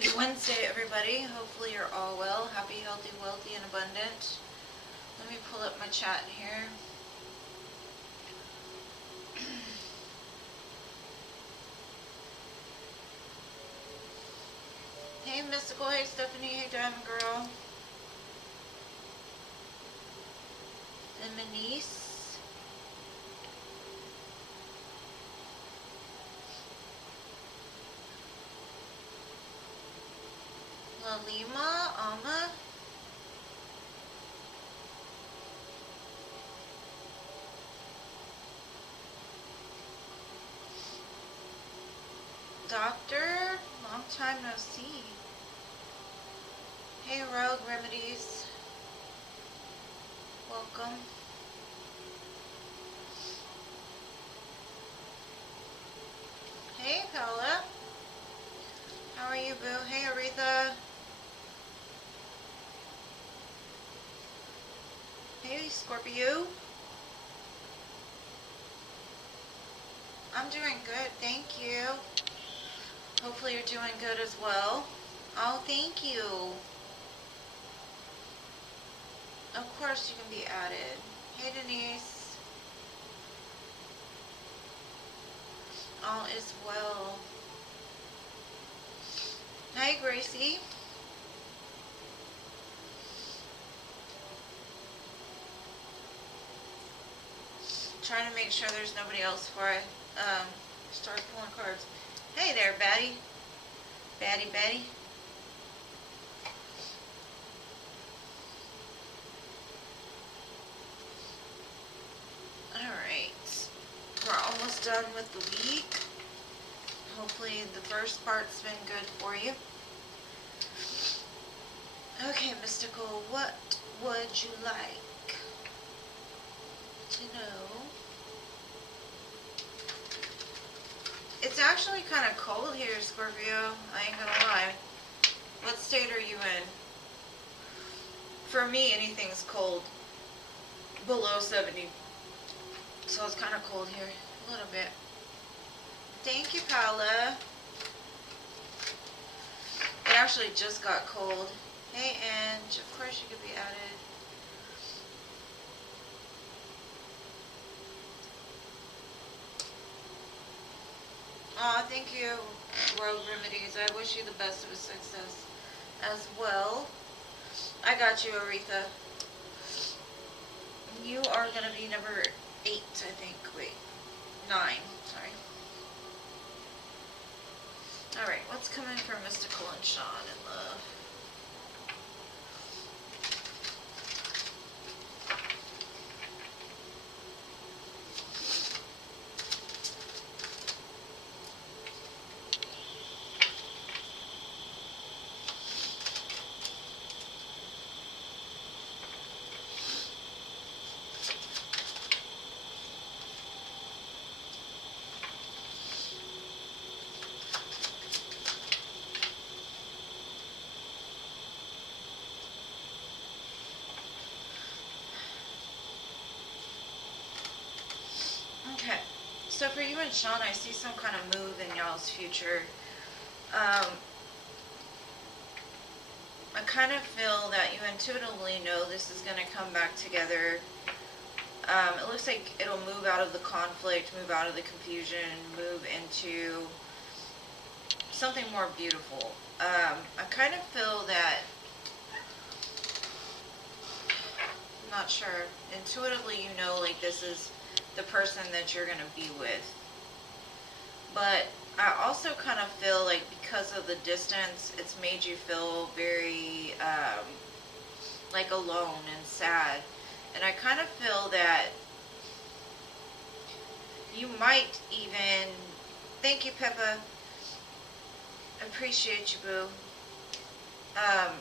Happy Wednesday, everybody. Hopefully you're all well. Happy, healthy, wealthy, and abundant. Let me pull up my chat here. Hey, Mystical. Hey, Stephanie. Hey, Diamond Girl. And Manice. Lalima. Alma. Doctor. Long time no see. Hey, Rogue Remedies. Welcome. Hey, Paula. How are you, boo? Hey, Aretha. Hey, Scorpio. I'm doing good, thank you. Hopefully you're doing good as well. Oh, thank you. Of course you can be added. Hey, Denise. All is well. Hi, Gracie. Trying to make sure there's nobody else before I start pulling cards. Hey there, Betty. Betty. Alright. We're almost done with the week. Hopefully the first part's been good for you. Okay, Mystical, what would you like to know? It's actually kind of cold here, Scorpio. I ain't gonna lie. What state are you in? For me, anything's cold. Below 70. So it's kind of cold here. A little bit. Thank you, Paula. It actually just got cold. Hey, Ange. Of course you could be added. Aw, thank you, Rogue Remedies. I wish you the best of success as well. I got you, Aretha. You are going to be number 8, I think. Wait. 9. Sorry. Alright, what's coming from Mystical and Sean in love? Okay, so for you and Sean, I see some kind of move in y'all's future. I kind of feel that you intuitively know this is going to come back together. It looks like it'll move out of the conflict, move out of the confusion, move into something more beautiful. I kind of feel that, I'm not sure, intuitively you know like this is the person that you're going to be with. But I also kind of feel like because of the distance, it's made you feel very like alone and sad. And I kind of feel that you might even, thank you, Peppa, appreciate you, boo. I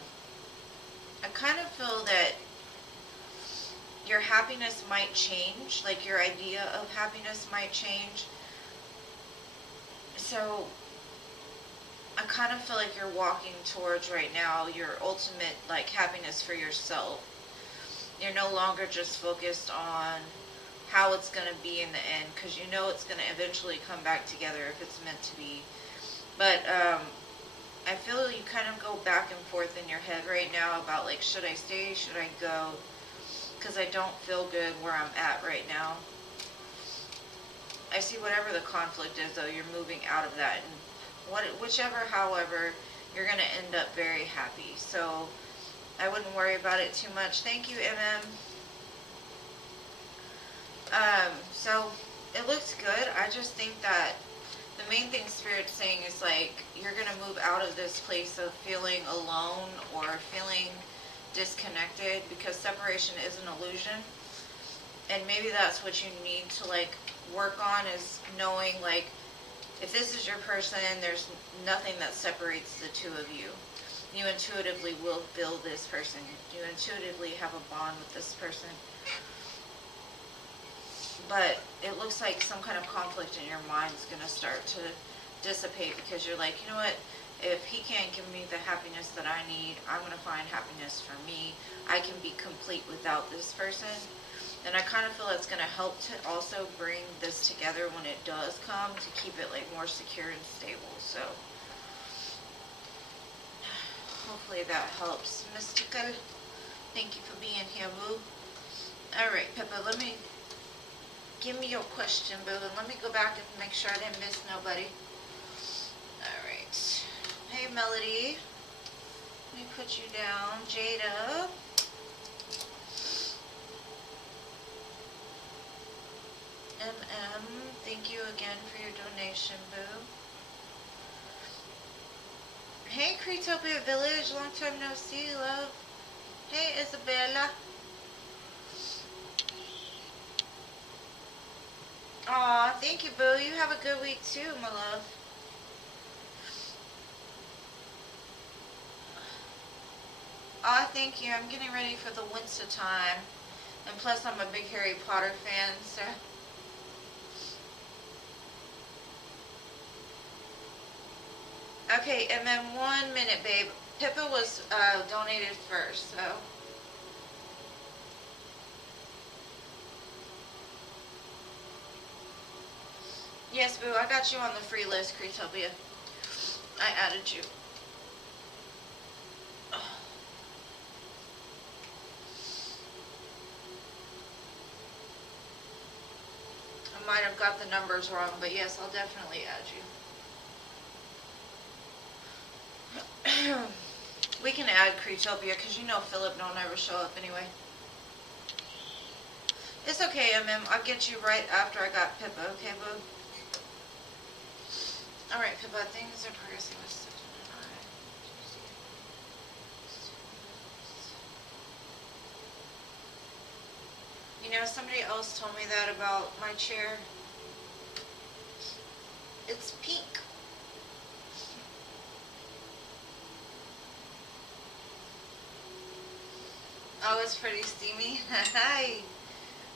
kind of feel that your happiness might change, like your idea of happiness might change. So I kind of feel like you're walking towards right now your ultimate like happiness for yourself. You're no longer just focused on how it's going to be in the end, because you know it's going to eventually come back together if it's meant to be. But I feel you kind of go back and forth in your head right now about like, should I stay, should I go? Because I don't feel good where I'm at right now. I see whatever the conflict is, though, you're moving out of that, and whichever, however, you're going to end up very happy. So I wouldn't worry about it too much. Thank you, MM. So it looks good. I just think that the main thing Spirit's saying is like, you're going to move out of this place of feeling alone or feeling disconnected, because separation is an illusion. And maybe that's what you need to like work on, is knowing like, if this is your person, there's nothing that separates the two of you. You intuitively will feel this person. You intuitively have a bond with this person. But it looks like some kind of conflict in your mind is going to start to dissipate, because you're like, you know what, if he can't give me the happiness that I need, I'm going to find happiness for me. I can be complete without this person. And I kind of feel it's going to help to also bring this together when it does come, to keep it like more secure and stable. So hopefully that helps. Mystical, thank you for being here, boo. Alright, Pippa, give me your question, boo, and let me go back and make sure I didn't miss nobody. Alright. Hey, Melody. Let me put you down. Jada. Thank you again for your donation, boo. Hey, Creetopia Village. Long time no see, love. Hey, Isabella. Aw, thank you, boo. You have a good week too, my love. Aw, thank you. I'm getting ready for the winter time. And plus, I'm a big Harry Potter fan, so... Okay, and then 1 minute, babe. Pippa was donated first, so... Yes, boo, I got you on the free list, Creetopia. I added you. I might have got the numbers wrong, but yes, I'll definitely add you. We can add Creetopia, because you know Philip don't ever show up anyway. It's okay, MM. I'll get you right after I got Pippa, okay, boo? Alright, Pippa, things are progressing with such an You know, somebody else told me that about my chair. It's pink. Oh, it's pretty steamy. Hi.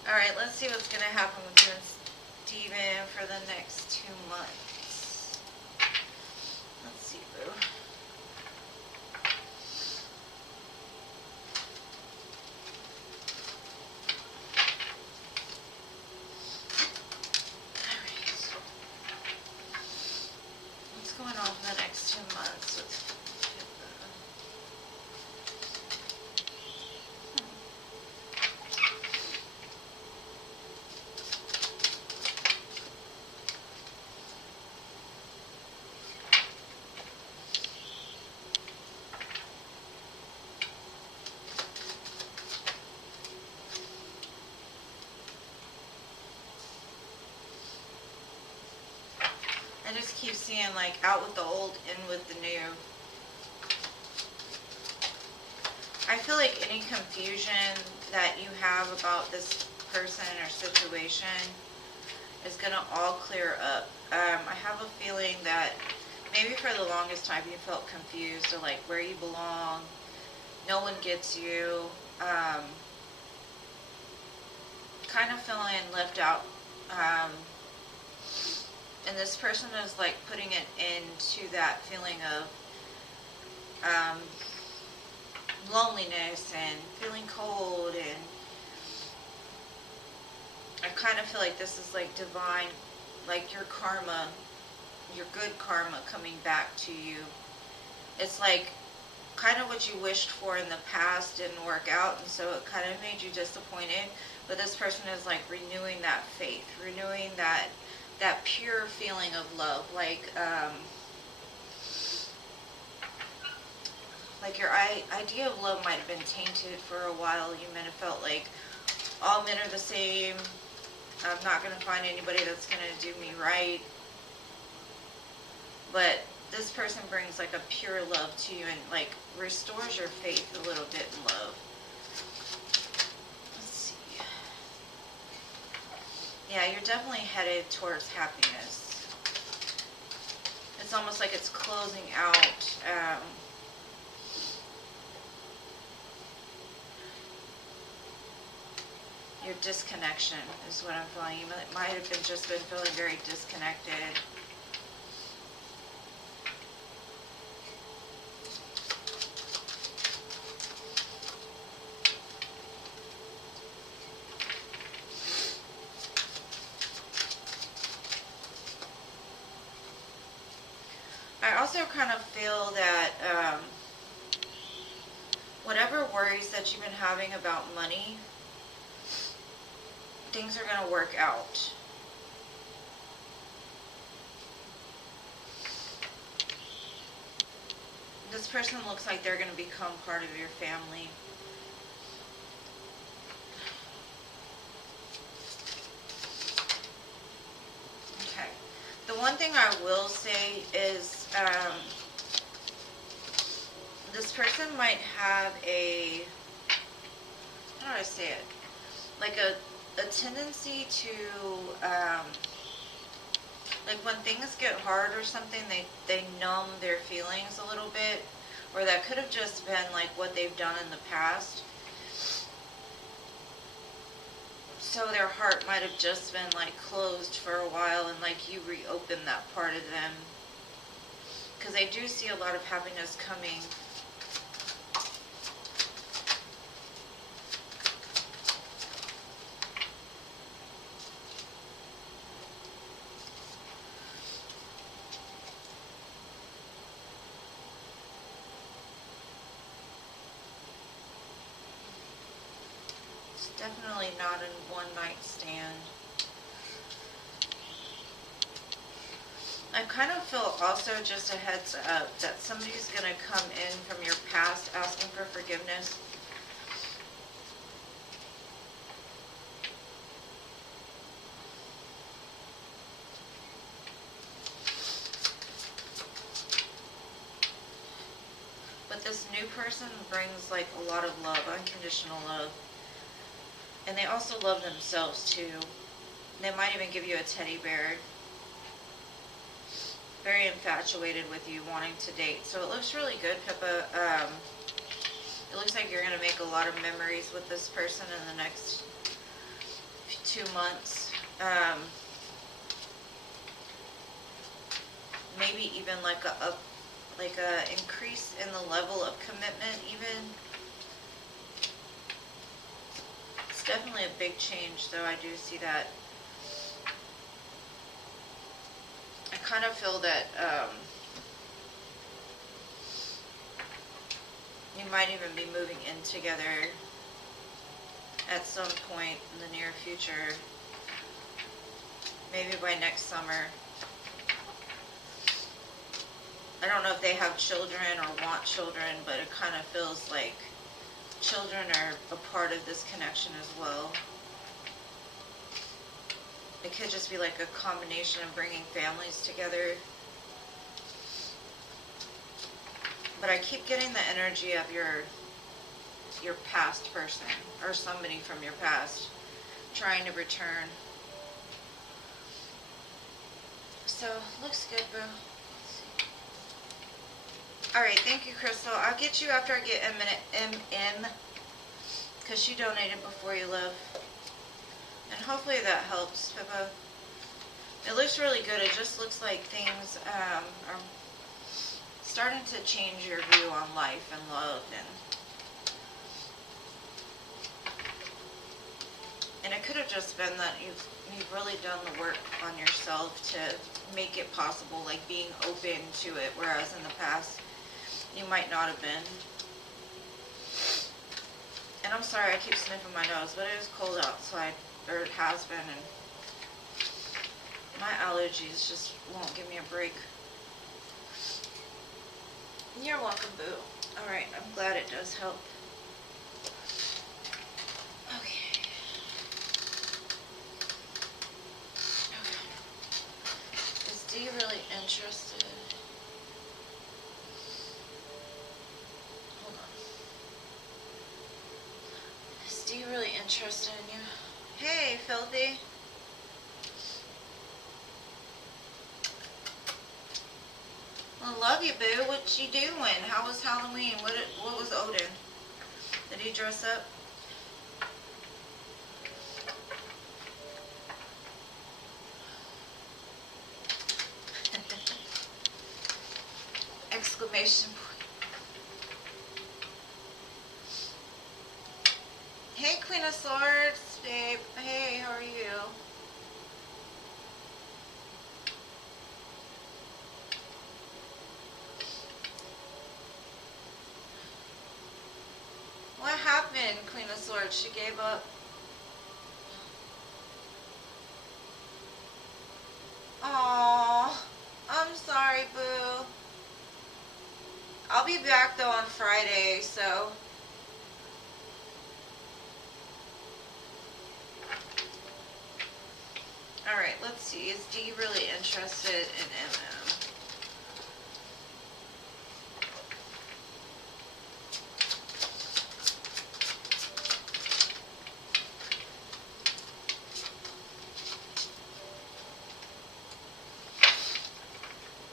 Alright, let's see what's going to happen with you and Steven for the next 2 months. Let's see, boo. Alright. What's going on for the next 2 months with I just keep seeing like out with the old, in with the new. I feel like any confusion that you have about this person or situation is going to all clear up. I have a feeling that maybe for the longest time you felt confused, or like where you belong, no one gets you, kind of feeling left out. And this person is like putting an end to that feeling of loneliness and feeling cold, and I kind of feel like this is like divine, like your karma, your good karma coming back to you. it's like kind of what you wished for in the past didn't work out, and so it kind of made you disappointed. But this person is like renewing that faith, renewing that pure feeling of love, like your idea of love might have been tainted for a while. You might have felt like all men are the same. I'm not going to find anybody that's going to do me right. But this person brings like a pure love to you and like restores your faith a little bit in love. Let's see. Yeah, you're definitely headed towards happiness. It's almost like it's closing out your disconnection is what I'm feeling. You might have just been feeling very disconnected. I also kind of feel that whatever worries that you've been having about money, things are going to work out. This person looks like they're going to become part of your family. Okay. The one thing I will say is this person might have how do I say it? Like a tendency to, like when things get hard or something, they numb their feelings a little bit, or that could have just been like what they've done in the past. So their heart might have just been like closed for a while, and like you reopen that part of them. Because I do see a lot of happiness coming. Definitely not a one-night stand. I kind of feel also, just a heads up, that somebody's going to come in from your past asking for forgiveness. But this new person brings like a lot of love, unconditional love. And they also love themselves too. They might even give you a teddy bear. Very infatuated with you, wanting to date. So it looks really good, Pippa. It looks like you're going to make a lot of memories with this person in the next 2 months. Maybe even like a increase in the level of commitment even. It's definitely a big change, though. I do see that. I kind of feel that you might even be moving in together at some point in the near future. Maybe by next summer. I don't know if they have children or want children, but it kind of feels like children are a part of this connection as well. It could just be like a combination of bringing families together. But I keep getting the energy of your past person, or somebody from your past trying to return. So, looks good, boo. Alright, thank you, Crystal. I'll get you after I get MM, because she donated before you left. And hopefully that helps, Pippa. It looks really good. It just looks like things are starting to change your view on life and love. And it could have just been that you've really done the work on yourself to make it possible, like being open to it, whereas in the past you might not have been. And I'm sorry I keep sniffing my nose, but it is cold outside, or it has been, and my allergies just won't give me a break. You're welcome, boo. Alright, I'm glad it does help. Okay. Is Dee really interested? Hold on. Is Dee really interested in you? Hey, Filthy. I love you, boo. What you doing? How was Halloween? What was Odin? Did he dress up? Exclamation point. Hey, Queen of Swords, babe. Hey, how are you? What happened, Queen of Swords? She gave up. Aww, I'm sorry, boo. I'll be back though on Friday, so. Alright, let's see. Is Dee really interested in MM?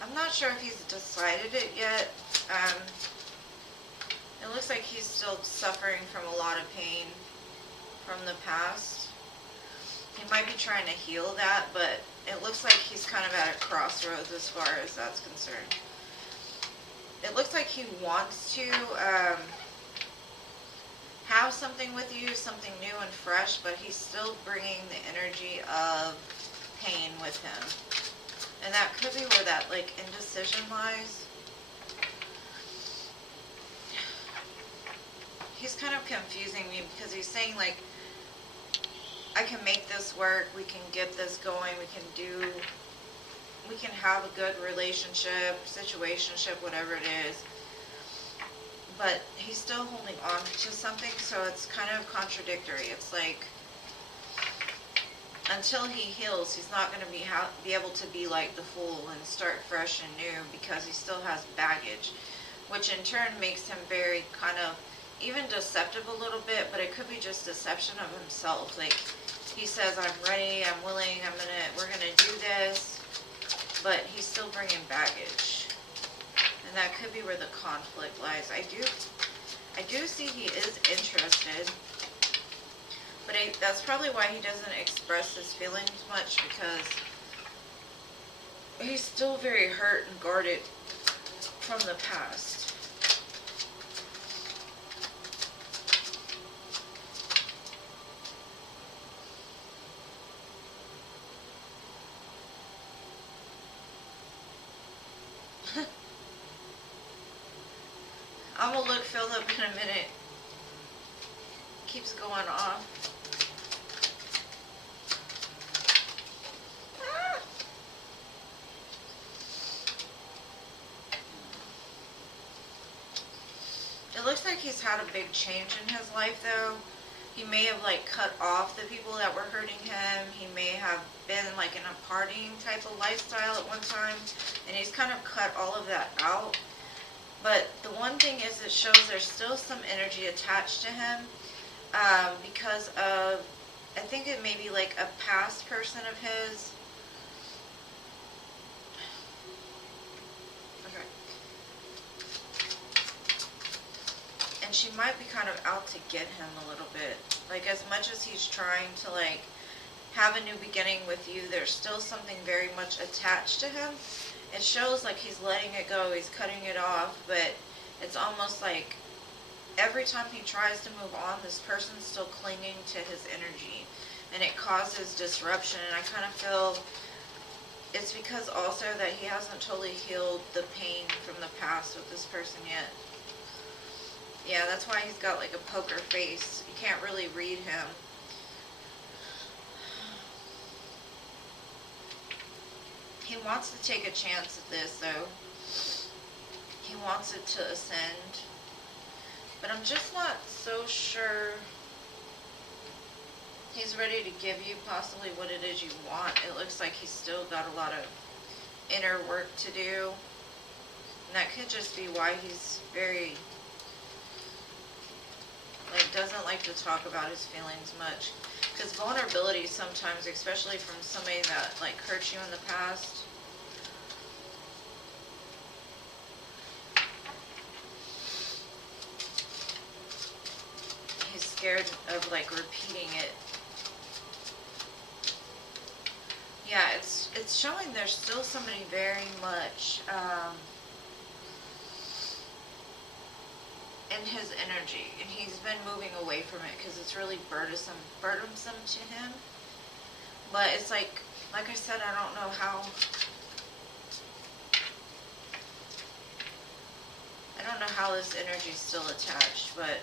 I'm not sure if he's decided it yet. It looks like he's still suffering from a lot of pain from the past. He might be trying to heal that, but it looks like he's kind of at a crossroads as far as that's concerned. It looks like he wants to have something with you, something new and fresh, but he's still bringing the energy of pain with him. And that could be where that, like, indecision lies. He's kind of confusing me because he's saying, like, I can make this work, we can get this going, we can have a good relationship, situationship, whatever it is. But he's still holding on to something, so it's kind of contradictory. It's like, until he heals, he's not going to be able to be like the Fool and start fresh and new because he still has baggage, which in turn makes him very kind of even deceptive a little bit, but it could be just deception of himself. Like, he says, I'm ready, I'm willing, we're gonna do this, but he's still bringing baggage. And that could be where the conflict lies. I do see he is interested. But that's probably why he doesn't express his feelings much, because he's still very hurt and guarded from the past. I'm gonna look filled up in a minute. Keeps going off. It looks like he's had a big change in his life though. He may have like cut off the people that were hurting him. He may have been like in a partying type of lifestyle at one time, and he's kind of cut all of that out. But the one thing is, it shows there's still some energy attached to him because of, I think it may be like a past person of his. Okay. And she might be kind of out to get him a little bit. Like, as much as he's trying to like have a new beginning with you, there's still something very much attached to him. It shows like he's letting it go, he's cutting it off, but it's almost like every time he tries to move on, this person's still clinging to his energy, and it causes disruption. And I kind of feel it's because also that he hasn't totally healed the pain from the past with this person yet. Yeah, that's why he's got like a poker face. You can't really read him. He wants to take a chance at this, though. He wants it to ascend. But I'm just not so sure he's ready to give you possibly what it is you want. It looks like he's still got a lot of inner work to do. And that could just be why he's very, like, doesn't like to talk about his feelings much. Because vulnerability sometimes, especially from somebody that, like, hurt you in the past, he's scared of, like, repeating it. Yeah, it's showing there's still somebody very much in his energy, and he's been moving away from it because it's really burdensome to him. But it's like I said, I don't know how this energy is still attached, but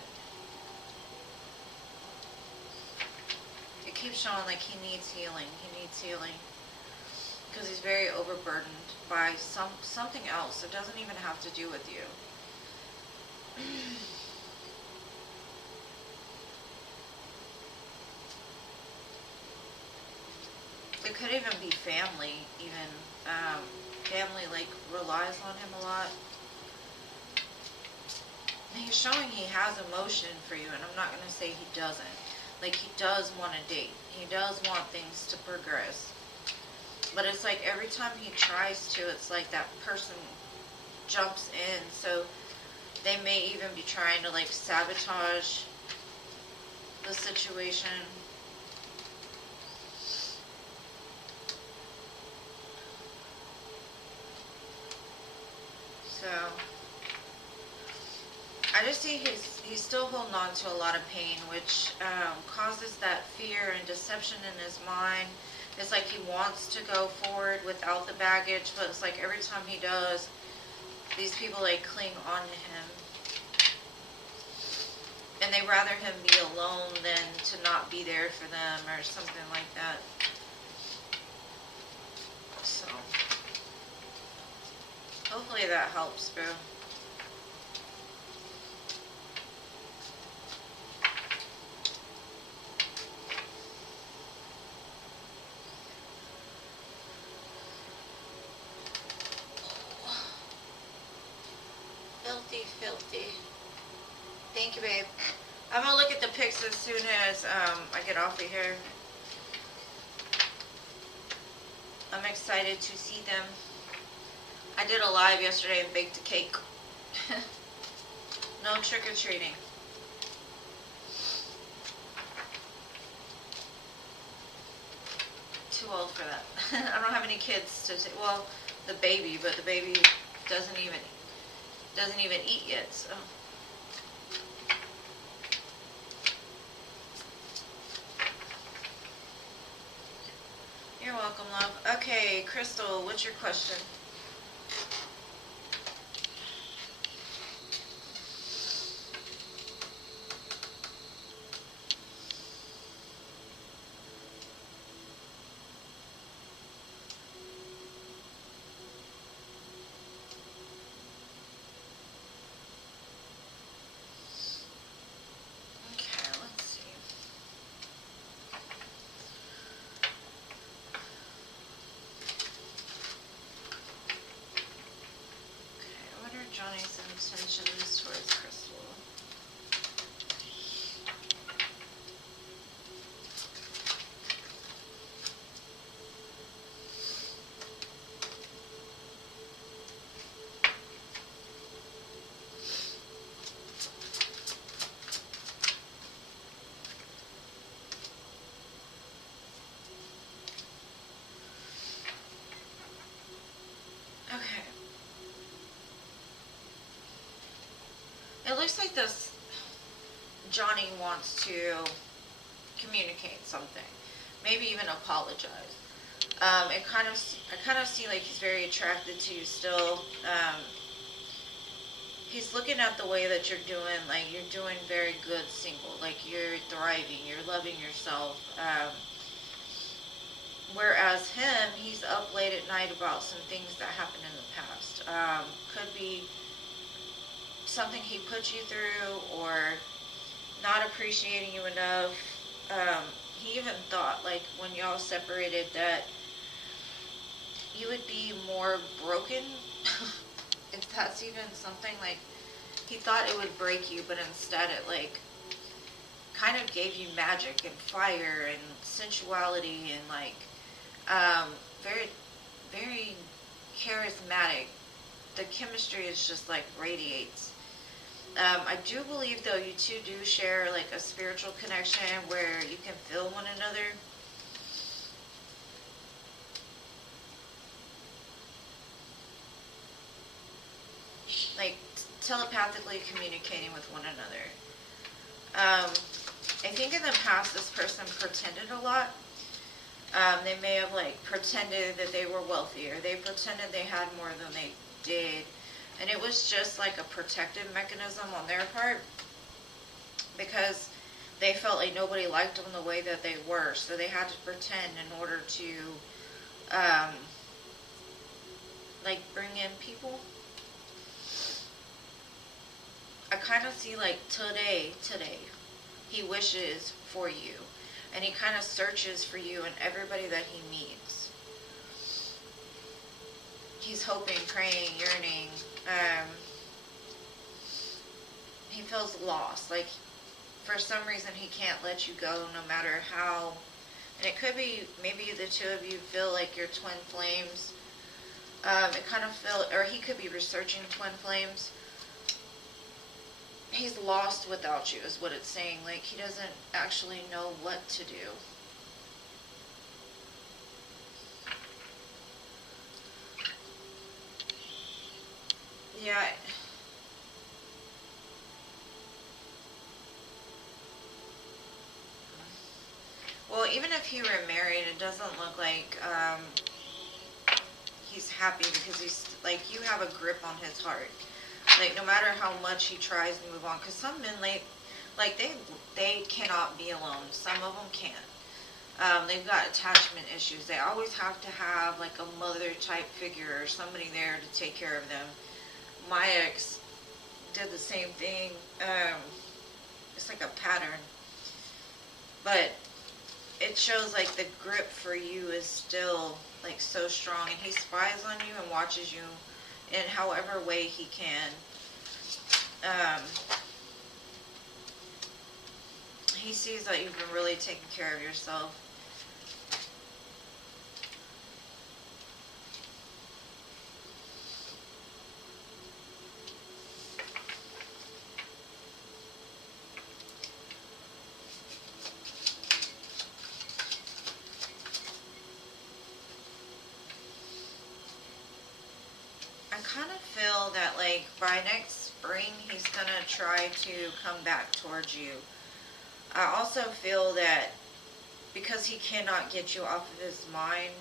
it keeps showing like he needs healing. He needs healing because he's very overburdened by something else. It doesn't even have to do with you. It could even be family, family like relies on him a lot. And he's showing he has emotion for you, and I'm not going to say he doesn't. Like, he does want to date. He does want things to progress. But it's like every time he tries to, it's like that person jumps in. So they may even be trying to, like, sabotage the situation. So I just see he's still holding on to a lot of pain, which causes that fear and deception in his mind. It's like he wants to go forward without the baggage, but it's like every time he does, these people like cling on to him. And they rather him be alone than to not be there for them or something like that. So hopefully that helps, boo. Filthy. Thank you, babe. I'm gonna look at the pics as soon as I get off of here. I'm excited to see them. I did a live yesterday and baked a cake. No trick-or-treating. Too old for that. I don't have any kids to take. Well, the baby, but the baby doesn't even eat yet, so. You're welcome, love. Okay, Crystal, what's your question? Johnny's intentions towards Crystal. Okay. It looks like this Johnny wants to communicate something. Maybe even apologize. I kind of see like he's very attracted to you still. He's looking at the way that you're doing, like you're doing very good single, like you're thriving, you're loving yourself. Whereas him, he's up late at night about some things that happened in the past. Could be something he put you through, or not appreciating you enough. He even thought, like, when y'all separated, that you would be more broken. If that's even something, like, he thought it would break you, but instead it, like, kind of gave you magic and fire and sensuality and, like, very, very charismatic. The chemistry is just, like, radiates. I do believe, though, you two do share, like, a spiritual connection where you can feel one another. Like, telepathically communicating with one another. I think in the past this person pretended a lot. They may have, like, pretended that they were wealthy, or they pretended they had more than they did. And it was just like a protective mechanism on their part, because they felt like nobody liked them the way that they were. So they had to pretend in order to, like, bring in people. I kind of see, like, today, he wishes for you. And he kind of searches for you and everybody that he meets. He's hoping, praying, yearning. He feels lost. Like, for some reason, he can't let you go no matter how. And it could be, maybe the two of you feel like you're twin flames. It kind of feel, or he could be researching twin flames. He's lost without you is what it's saying. Like, he doesn't actually know what to do. Yeah. Well, even if he were married, it doesn't look like he's happy, because he's, like, you have a grip on his heart. Like, no matter how much he tries to move on, because some men, like they cannot be alone. Some of them can't. They've got attachment issues. They always have to have, like, a mother type figure or somebody there to take care of them. My ex did the same thing. It's like a pattern. But it shows, like, the grip for you is still, like, so strong. And he spies on you and watches you in however way he can. He sees that you've been really taking care of yourself. I kind of feel that, like, by next spring, he's going to try to come back towards you. I also feel that because he cannot get you off of his mind,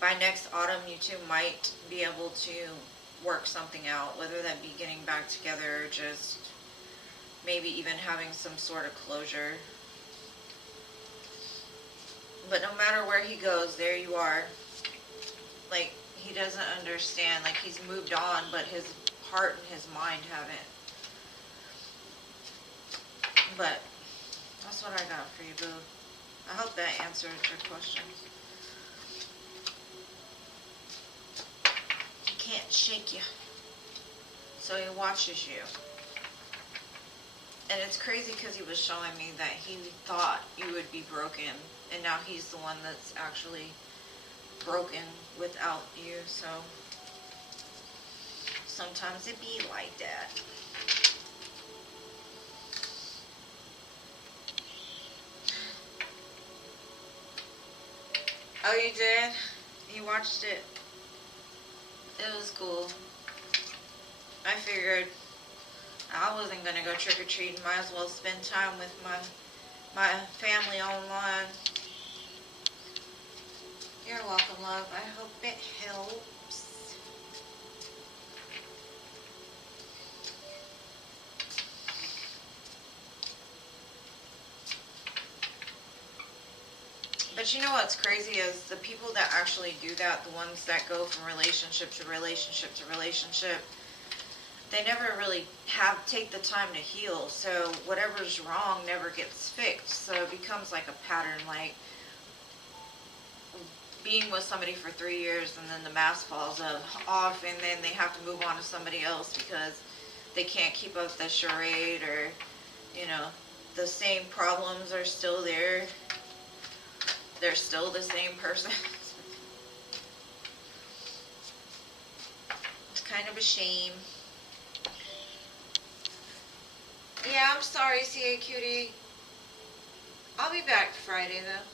by next autumn, you two might be able to work something out, whether that be getting back together or just maybe even having some sort of closure. But no matter where he goes, there you are. Like, he doesn't understand. Like, he's moved on, but his heart and his mind haven't. But that's what I got for you, boo. I hope that answered your questions. He can't shake you, so he watches you. And it's crazy because he was showing me that he thought you would be broken, and now he's the one that's actually broken without you. So sometimes it be like that. Oh, you did? You watched it? It was cool. I figured I wasn't gonna go trick-or-treating. Might as well spend time with my family online. You're welcome, love. I hope it helps. But you know what's crazy is the people that actually do that, the ones that go from relationship to relationship to relationship, they never really take the time to heal. So whatever's wrong never gets fixed. So it becomes like a pattern, like being with somebody for 3 years and then the mask falls off and then they have to move on to somebody else because they can't keep up the charade, or, you know, the same problems are still there. They're still the same person. It's kind of a shame. Yeah, I'm sorry, CA Cutie. I'll be back Friday, though.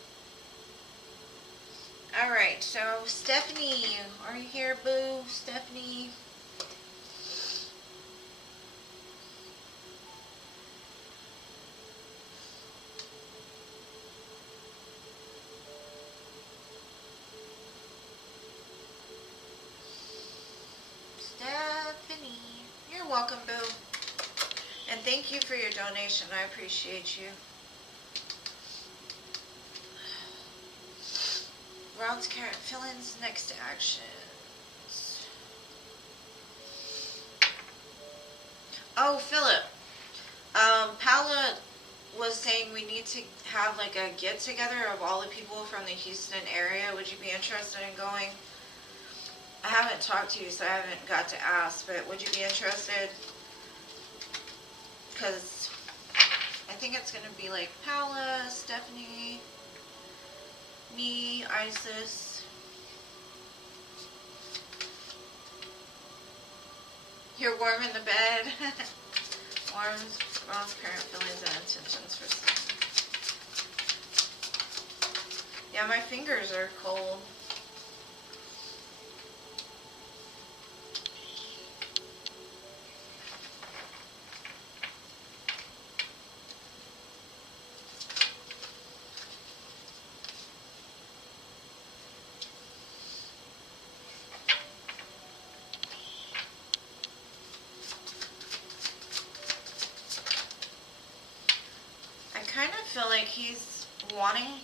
Alright, so Stephanie, are you here, boo? Stephanie? Stephanie. You're welcome, boo. And thank you for your donation. I appreciate you. Ron's carrot fill-ins, next actions. Oh, Philip. Paula was saying we need to have like a get-together of all the people from the Houston area. Would you be interested in going? I haven't talked to you, so I haven't got to ask, but would you be interested? Because I think it's going to be like Paula, Stephanie, me, Isis. You're warm in the bed. Warm, transparent feelings and intentions for something. Yeah, my fingers are cold. I kind of feel like he's wanting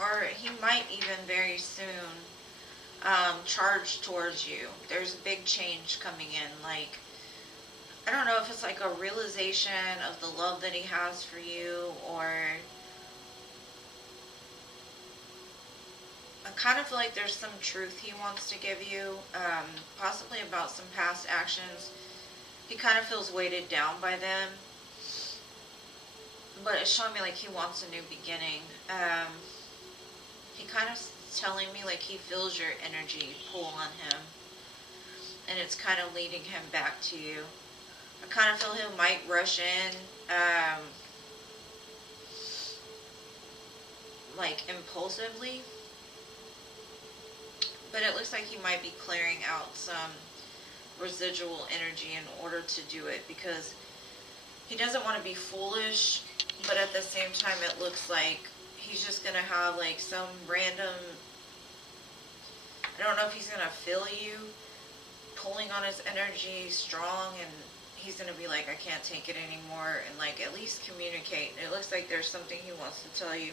or he might even very soon charge towards you. There's a big change coming in. Like, I don't know if it's like a realization of the love that he has for you, or I kind of feel like there's some truth he wants to give you, possibly about some past actions. He kind of feels weighted down by them, but it's showing me like he wants a new beginning. He kind of telling me like he feels your energy pull on him, and it's kind of leading him back to you. I kind of feel he might rush in, like impulsively, but it looks like he might be clearing out some residual energy in order to do it, because he doesn't want to be foolish, but at the same time it looks like he's just going to have like some random, I don't know if he's going to feel you pulling on his energy strong, and he's going to be like, I can't take it anymore, and like at least communicate. It looks like there's something he wants to tell you,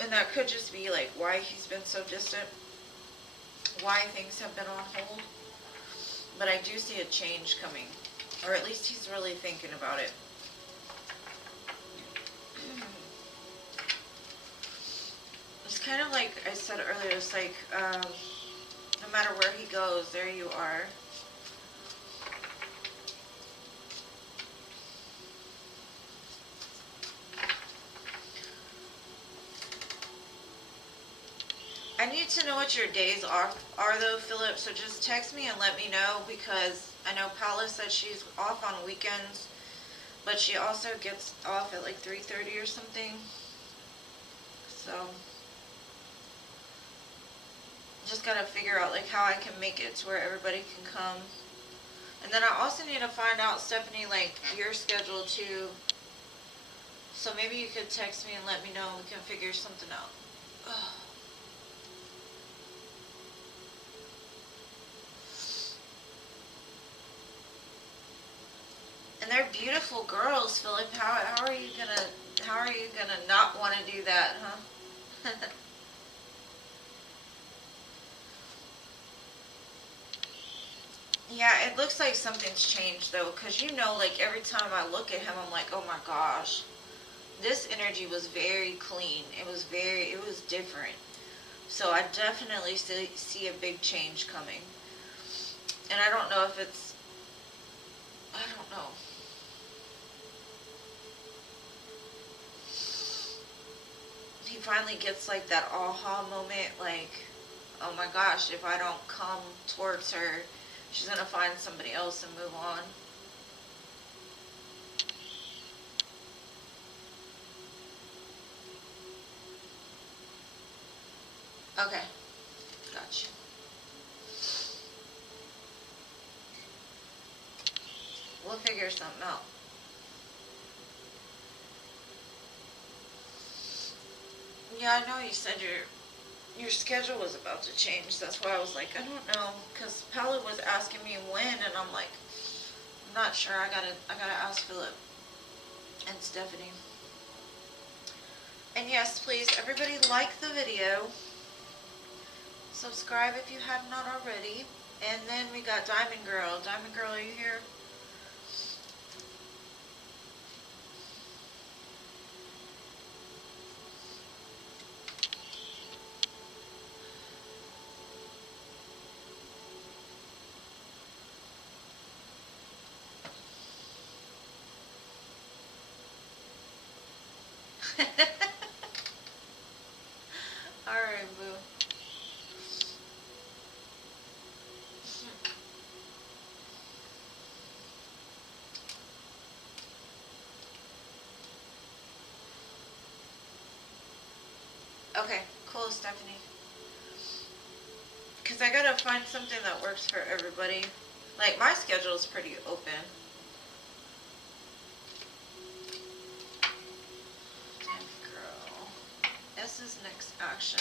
and that could just be like why he's been so distant, why things have been on hold. But I do see a change coming, or at least he's really thinking about it. It's kind of like I said earlier, it's like no matter where he goes, there you are. I need to know what your days are though, Philip, so just text me and let me know, because I know Paula said she's off on weekends, but she also gets off at like 3:30 or something. So just gotta figure out like how I can make it to where everybody can come. And then I also need to find out, Stephanie, like your schedule too. So maybe you could text me and let me know, we can figure something out. Ugh. And they're beautiful girls, Philip. How are you gonna not want to do that, huh? Yeah, it looks like something's changed though, because you know, like every time I look at him, I'm like, oh my gosh, this energy was very clean. It was different. So I definitely see a big change coming. And I don't know if it's, I don't know. He finally gets like that aha moment, like, oh my gosh, if I don't come towards her, she's gonna find somebody else and move on. Okay, gotcha. We'll figure something out. Yeah, I know you said your schedule was about to change. That's why I was like, I don't know, because Paula was asking me when, and I'm like, I'm not sure. I gotta ask Philip and Stephanie. And yes, please, everybody like the video. Subscribe if you have not already. And then we got Diamond Girl. Diamond Girl, are you here? Alright, boo. Okay, cool, Stephanie. Because I gotta find something that works for everybody. Like, my schedule is pretty open. Girl. S's next action.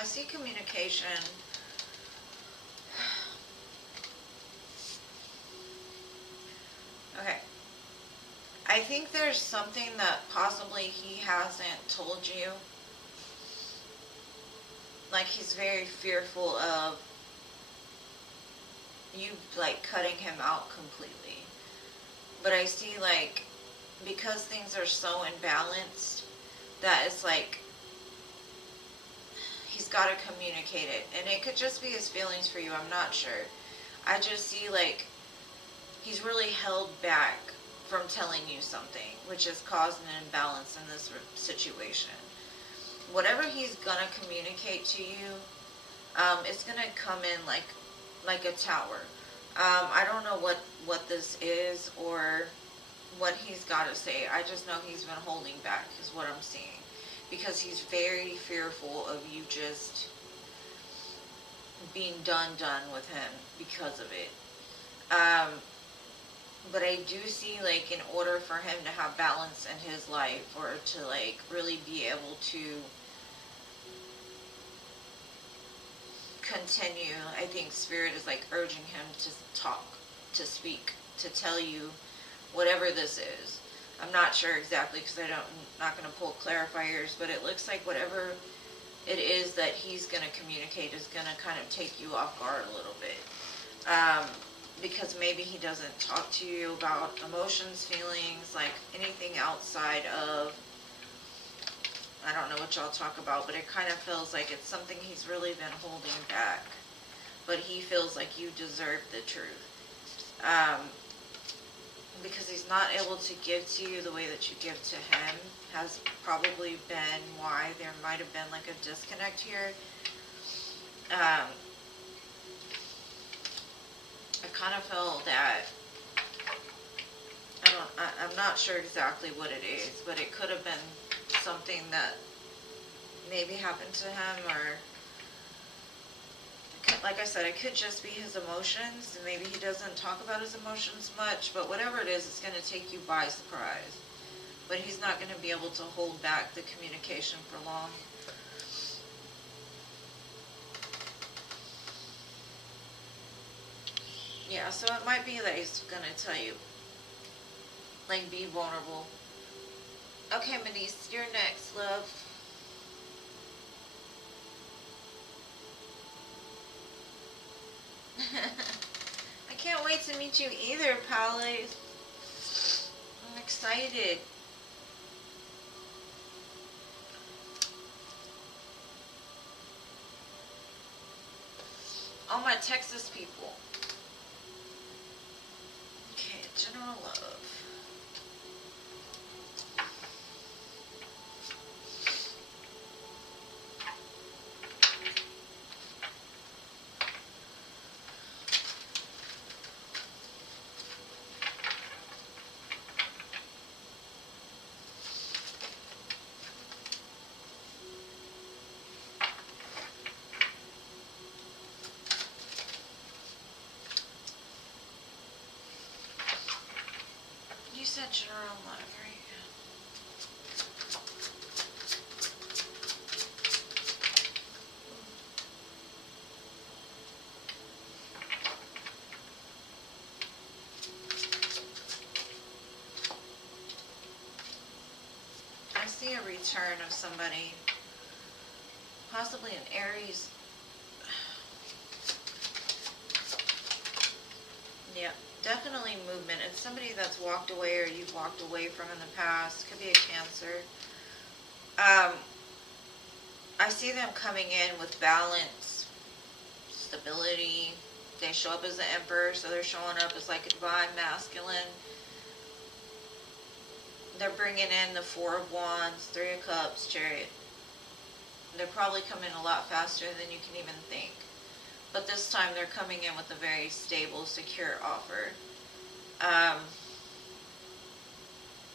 I see communication. Okay. I think there's something that possibly he hasn't told you. Like, he's very fearful of you, like, cutting him out completely. But I see, like, because things are so imbalanced, that it's like he's got to communicate it. And it could just be his feelings for you, I'm not sure. I just see, like, he's really held back from telling you something, which has caused an imbalance in this situation. Whatever he's gonna communicate to you, it's gonna come in like a tower. I don't know what this is or what he's got to say. I just know he's been holding back is what I'm seeing, because he's very fearful of you just being done with him because of it. But I do see, like, in order for him to have balance in his life, or to, like, really be able to continue, I think Spirit is, like, urging him to talk, to speak, to tell you whatever this is. I'm not sure exactly, because I'm not going to pull clarifiers, but it looks like whatever it is that he's going to communicate is going to kind of take you off guard a little bit. Because maybe he doesn't talk to you about emotions, feelings, like anything outside of, I don't know what y'all talk about, but it kind of feels like it's something he's really been holding back. But he feels like you deserve the truth. Because he's not able to give to you the way that you give to him, has probably been why there might have been like a disconnect here. I kind of feel that I'm not sure exactly what it is, but it could have been something that maybe happened to him, or like I said, it could just be his emotions, and maybe he doesn't talk about his emotions much, but whatever it is, it's going to take you by surprise. But he's not going to be able to hold back the communication for long. Yeah, so it might be that he's going to tell you, like, be vulnerable. Okay, Manise, you're next, love. I can't wait to meet you either, Pally. I'm excited. All my Texas people. Okay, general love. You said general love, right? I see a return of somebody, possibly an Aries. Yeah, definitely movement. It's somebody that's walked away or you've walked away from in the past. Could be a Cancer. I see them coming in with balance, stability. They show up as the Emperor, so they're showing up as like a divine masculine. They're bringing in the Four of Wands, Three of Cups, Chariot. They're probably coming a lot faster than you can even think. But this time they're coming in with a very stable, secure offer.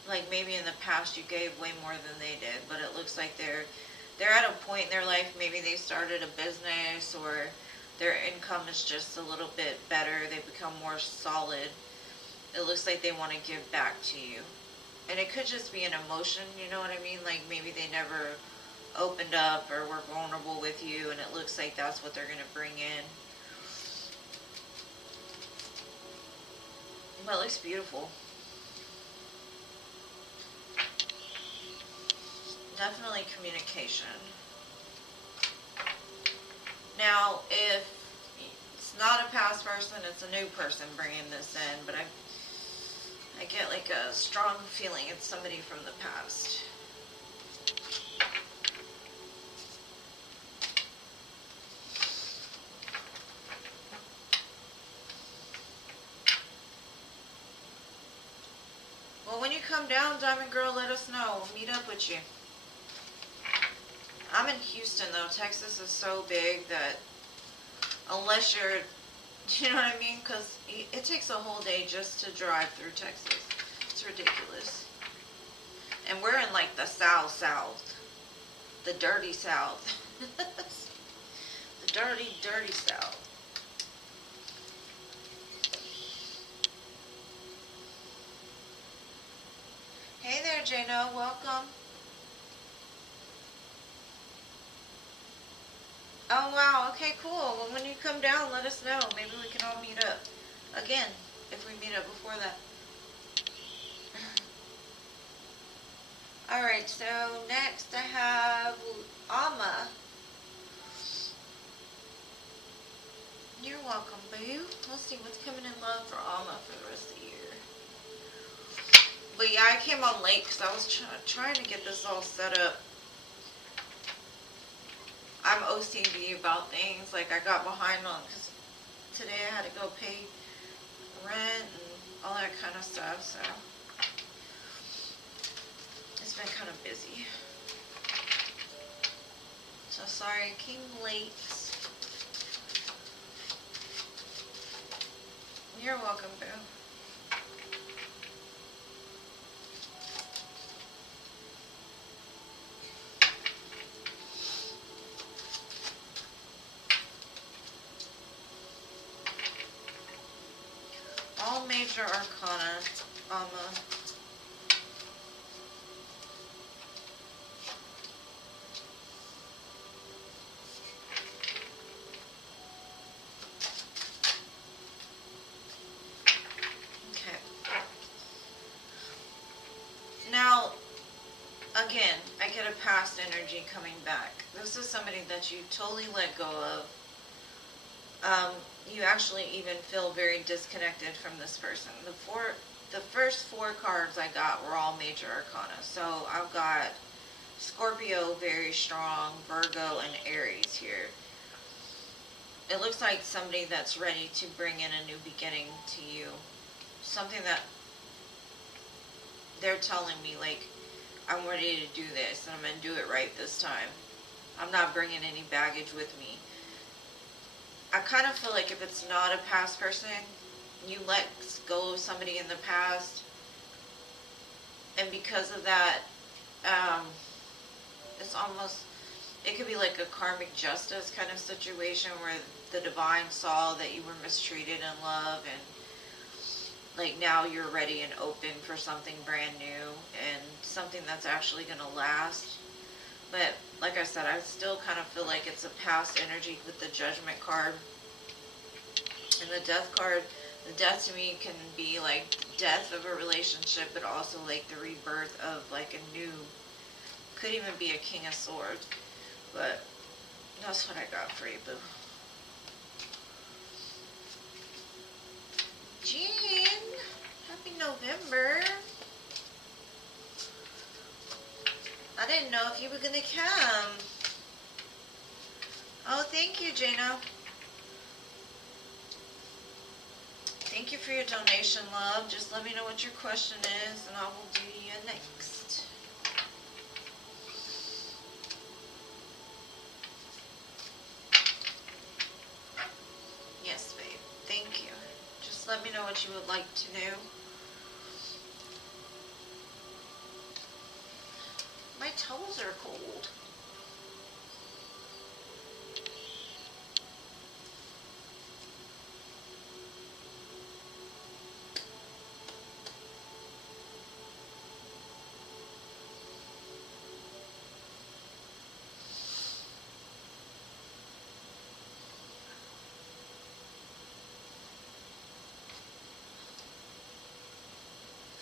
Like maybe in the past you gave way more than they did, but it looks like they're at a point in their life, maybe they started a business or their income is just a little bit better. They've become more solid. It looks like they want to give back to you. And it could just be an emotion, you know what I mean? Like maybe they never opened up or were vulnerable with you, and it looks like that's what they're going to bring in. But it looks beautiful. Definitely communication. Now, if it's not a past person, it's a new person bringing this in, but I get like a strong feeling it's somebody from the past. Well, when you come down, Diamond Girl, let us know. We'll meet up with you. I'm in Houston, though. Texas is so big that unless you're, you know what I mean? Because it takes a whole day just to drive through Texas. It's ridiculous. And we're in like the South. The dirty South. The dirty South. Hey there, Jano. Welcome. Oh, wow. Okay, cool. Well, when you come down, let us know. Maybe we can all meet up again if we meet up before that. Alright, so next I have Amma. You're welcome, boo. Let's see what's coming in love for Amma for the rest of the year. But yeah, I came on late because I was trying to get this all set up. I'm OCD about things. Like, I got behind on, because today I had to go pay rent and all that kind of stuff, so it's been kind of busy. So sorry I came late. You're welcome, boo. all major arcana, Amma. Okay. Now, again, I get a past energy coming back. This is somebody that you totally let go of. You actually even feel very disconnected from this person. The first 4 cards I got were all major arcana. So I've got Scorpio, very strong, Virgo, and Aries here. It looks like somebody that's ready to bring in a new beginning to you. Something that they're telling me, like, I'm ready to do this, and I'm going to do it right this time. I'm not bringing any baggage with me. I kind of feel like if it's not a past person, you let go of somebody in the past, and because of that, it's almost, it could be like a karmic justice kind of situation where the divine saw that you were mistreated in love, and like now you're ready and open for something brand new and something that's actually going to last. But like I said, I still kind of feel like it's a past energy with the Judgment card and the Death card. The Death to me can be like death of a relationship, but also like the rebirth of like a new, could even be a King of Swords. But that's what I got for you, boo. Jean, happy November. I didn't know if you were gonna come. Oh, thank you, Jana. Thank you for your donation, love. Just let me know what your question is, and I will do you next. Yes, babe. Thank you. Just let me know what you would like to know. My toes are cold.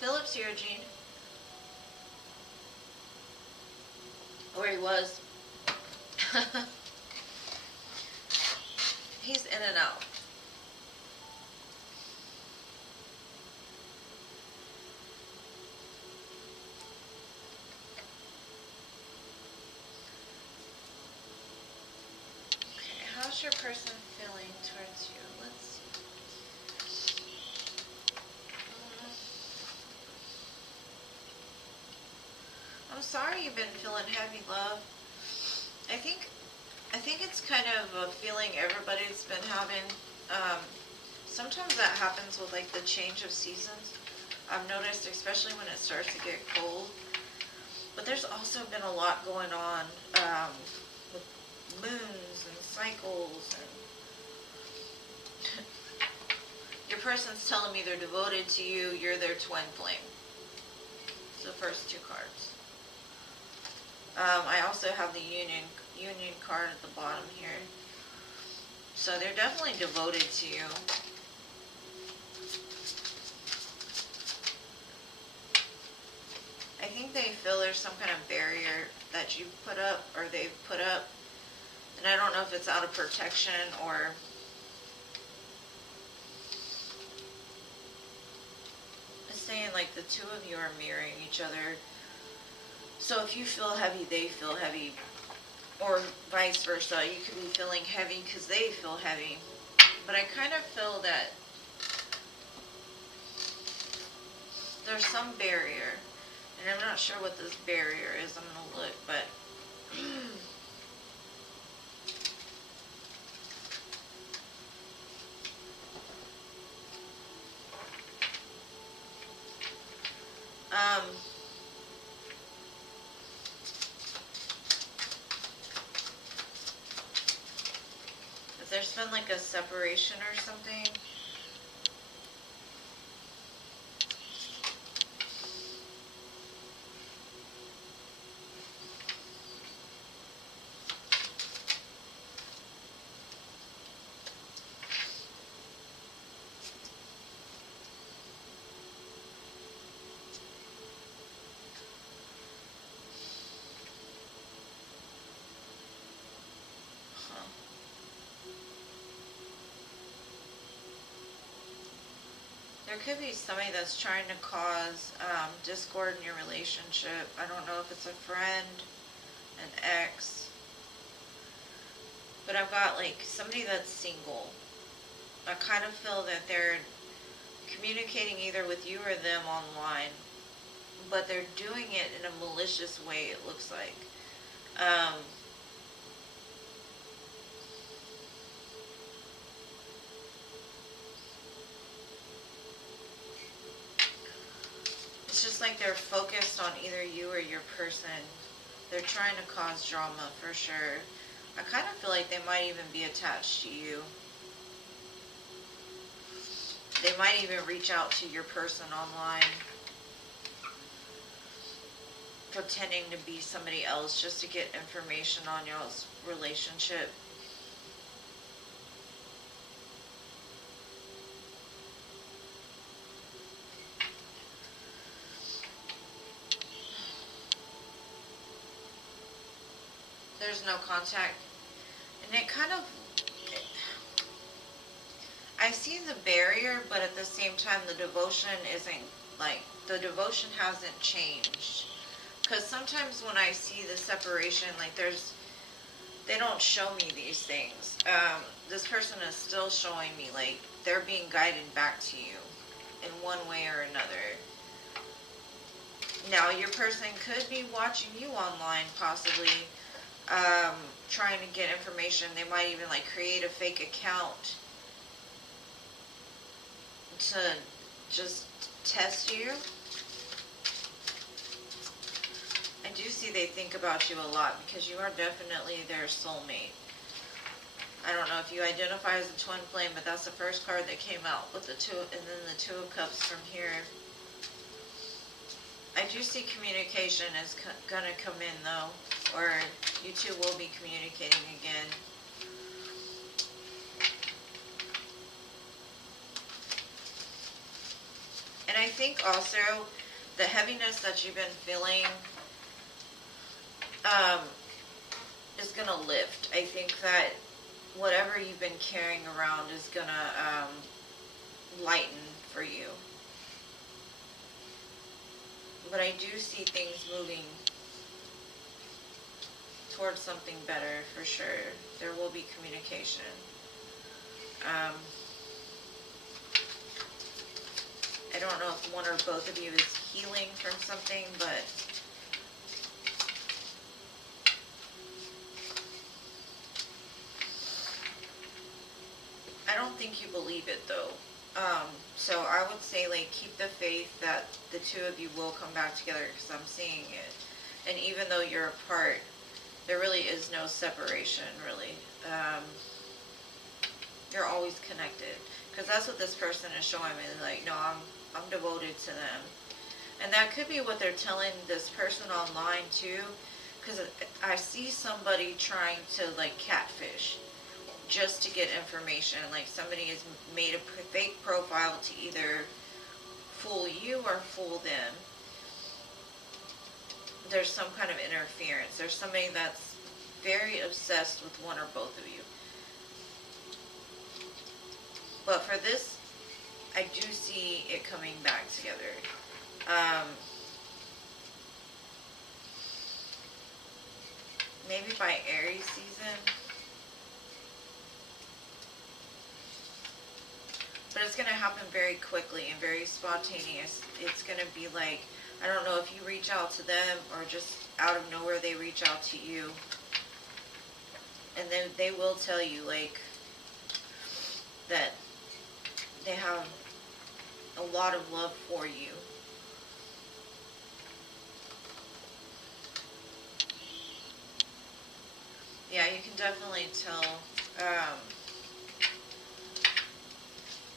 Philip's here, Jean. Where he was. He's in and out. Okay, how's your person feeling towards you? Let's see. I'm sorry you've been feeling heavy, love. I think it's kind of a feeling everybody's been having. Sometimes that happens with like the change of seasons. I've noticed, especially when it starts to get cold. But there's also been a lot going on with moons and cycles. And your person's telling me they're devoted to you. You're their twin flame. It's the first 2 cards. I also have the union card at the bottom here. So they're definitely devoted to you. I think they feel there's some kind of barrier that you put up, or they've put up. And I don't know if it's out of protection or it's saying like the 2 of you are mirroring each other. So if you feel heavy, they feel heavy, or vice versa. You could be feeling heavy because they feel heavy. But I kind of feel that there's some barrier, and I'm not sure what this barrier is. I'm going to look, but if there's been like a separation or something, There could be somebody that's trying to cause discord in your relationship. I don't know if it's a friend, an ex, but I've got like somebody that's single. I kind of feel that they're communicating either with you or them online, but they're doing it in a malicious way, it looks like. It's just like they're focused on either you or your person. They're trying to cause drama for sure. I kind of feel like they might even be attached to you. They might even reach out to your person online, pretending to be somebody else just to get information on y'all's relationship. There's no contact. And it kind of, I see the barrier, but at the same time, the devotion isn't, like, the devotion hasn't changed. Because sometimes when I see the separation, like, they don't show me these things. This person is still showing me, like, they're being guided back to you in one way or another. Now, your person could be watching you online, possibly, trying to get information. They might even, like, create a fake account to just test you. I do see they think about you a lot because you are definitely their soulmate. I don't know if you identify as a twin flame, but that's the first card that came out with the two, and then the Two of Cups from here. I do see communication is gonna come in though, or you two will be communicating again. And I think also the heaviness that you've been feeling is gonna lift. I think that whatever you've been carrying around is gonna lighten for you. But I do see things moving towards something better for sure. There will be communication. I don't know if one or both of you is healing from something, but I don't think you believe it though. So I would say, like, keep the faith that the two of you will come back together, because I'm seeing it. And even though you're apart, there really is no separation, really. You're always connected, because that's what this person is showing me. Like, no, I'm devoted to them. And that could be what they're telling this person online too, because I see somebody trying to, like, catfish just to get information. Like, somebody has made a fake profile to either fool you or fool them. There's some kind of interference. There's somebody that's very obsessed with one or both of you. But for this, I do see it coming back together. Maybe by Aries season. But it's going to happen very quickly and very spontaneous. It's going to be like, I don't know if you reach out to them or just out of nowhere they reach out to you. And then they will tell you, like, that they have a lot of love for you. Yeah, you can definitely tell.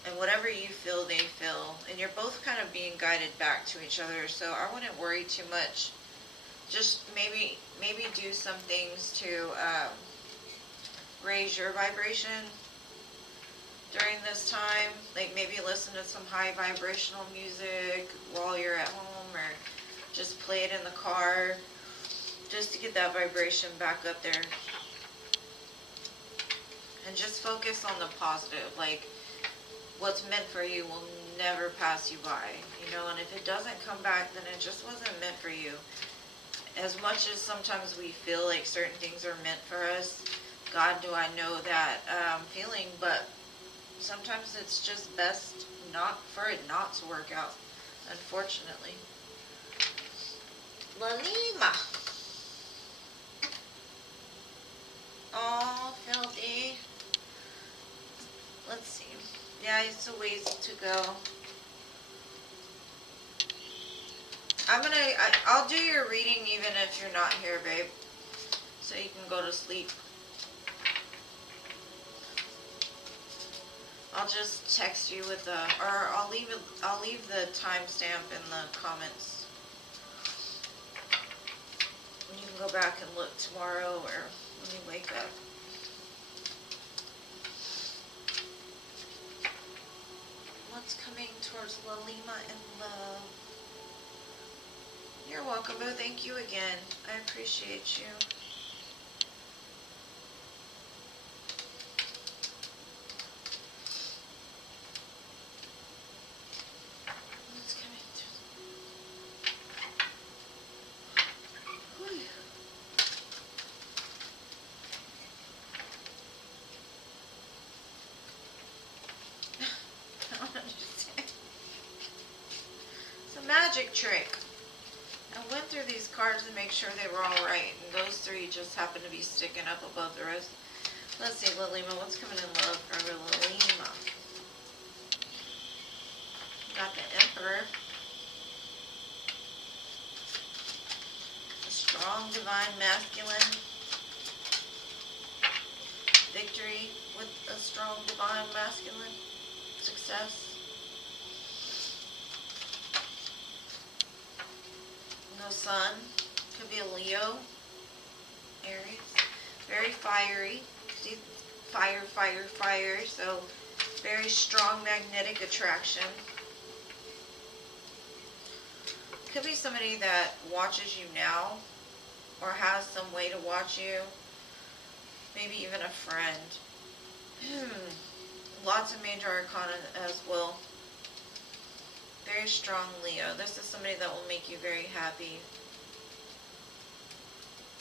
And whatever you feel, they feel. And you're both kind of being guided back to each other. So I wouldn't worry too much. Just maybe do some things to raise your vibration during this time. Like, maybe listen to some high vibrational music while you're at home, or just play it in the car, just to get that vibration back up there. And just focus on the positive. Like, what's meant for you will never pass you by, you know, and if it doesn't come back, then it just wasn't meant for you. As much as sometimes we feel like certain things are meant for us, God, do I know that feeling, but sometimes it's just best not for it not to work out, unfortunately. Lalima. Oh, filthy. Let's see. Yeah, it's a ways to go. I'll do your reading even if you're not here, babe. So you can go to sleep. I'll just text you with or I'll leave the timestamp in the comments. And you can go back and look tomorrow or when you wake up. What's coming towards Lalima and love? You're welcome, boo. Thank you again. I appreciate you. What's coming through? I don't understand. It's a magic trick. I went through these cards to make sure they were all right, and those three just happen to be sticking up above the rest. Let's see, Lalima, what's coming in love for Lalima? Got the Emperor. A strong divine masculine. Victory with a strong divine masculine. Success. No sun. Could be a Leo. Aries. Very fiery. See, fire, fire, fire. So, very strong magnetic attraction. Could be somebody that watches you now, or has some way to watch you. Maybe even a friend. Lots of major arcana as well. Very strong Leo. This is somebody that will make you very happy.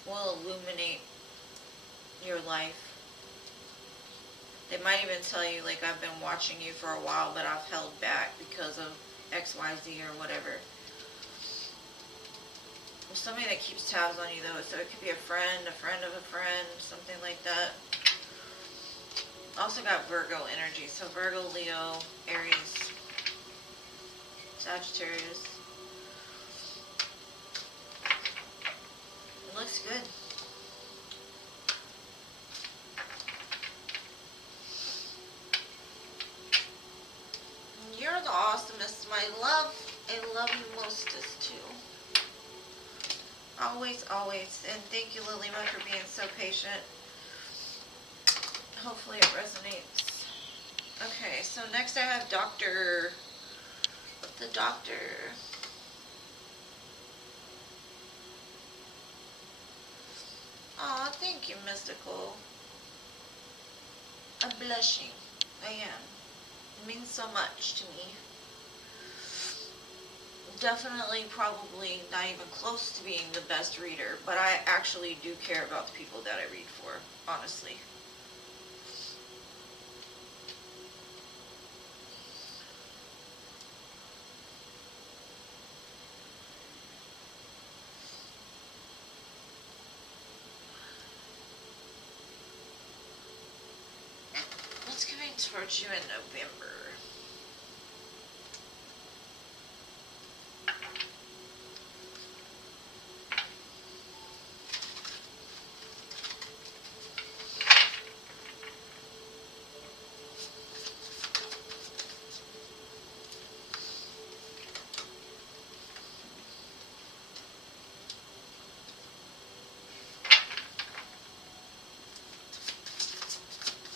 Will illuminate your life. They might even tell you, like, I've been watching you for a while, but I've held back because of X, Y, Z or whatever. There's somebody that keeps tabs on you, though. So it could be a friend of a friend, something like that. Also got Virgo energy. So Virgo, Leo, Aries, Sagittarius. It looks good. You're the awesomest, my love. I love you mostest too. Always, always. And thank you, Lalima, for being so patient. Hopefully it resonates. Okay, so next I have Dr. The Doctor. Aw, thank you, Mystical. I'm blushing. I am. It means so much to me. Definitely, probably not even close to being the best reader, but I actually do care about the people that I read for, honestly. What's coming towards you in November?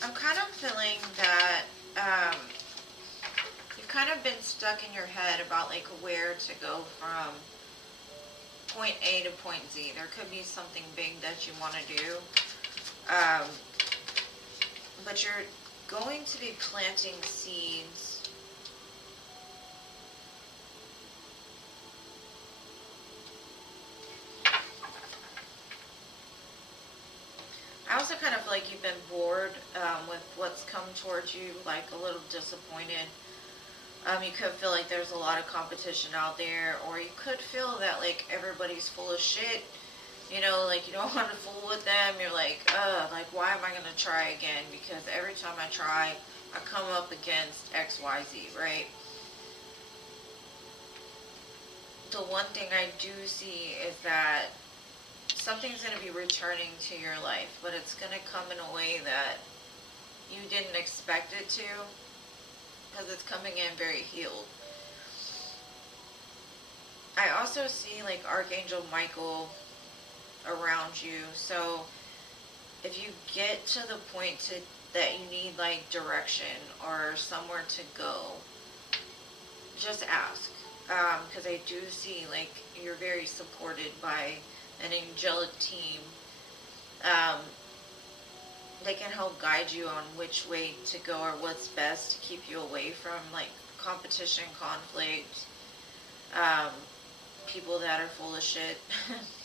I'm kind of feeling that you've kind of been stuck in your head about like where to go from point A to point Z. There could be something big that you want to do, but you're going to be planting seeds also kind of feel like you've been bored with what's come towards you, like a little disappointed. You could feel like there's a lot of competition out there, or you could feel that like everybody's full of shit. You know, like you don't want to fool with them. You're like, like why am I gonna try again? Because every time I try, I come up against XYZ, right? The one thing I do see is that something's going to be returning to your life, but it's going to come in a way that you didn't expect it to, because it's coming in very healed. I also see like Archangel Michael around you, so if you get to the point that you need like direction or somewhere to go, just ask. Because I do see like you're very supported by an angelic team. They can help guide you on which way to go or what's best to keep you away from like competition, conflict, people that are full of shit.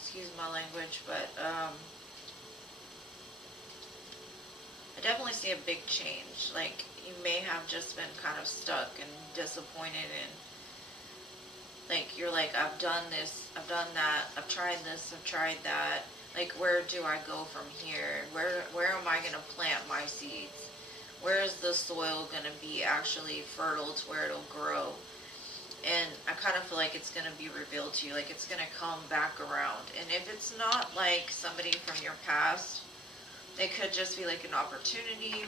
Excuse my language, but I definitely see a big change. Like you may have just been kind of stuck and disappointed, and like you're like, I've done this, I've done that, I've tried this, I've tried that. Like, where do I go from here? Where am I going to plant my seeds? Where is the soil going to be actually fertile to where it'll grow? And I kind of feel like it's going to be revealed to you, like it's going to come back around. And if it's not like somebody from your past, it could just be like an opportunity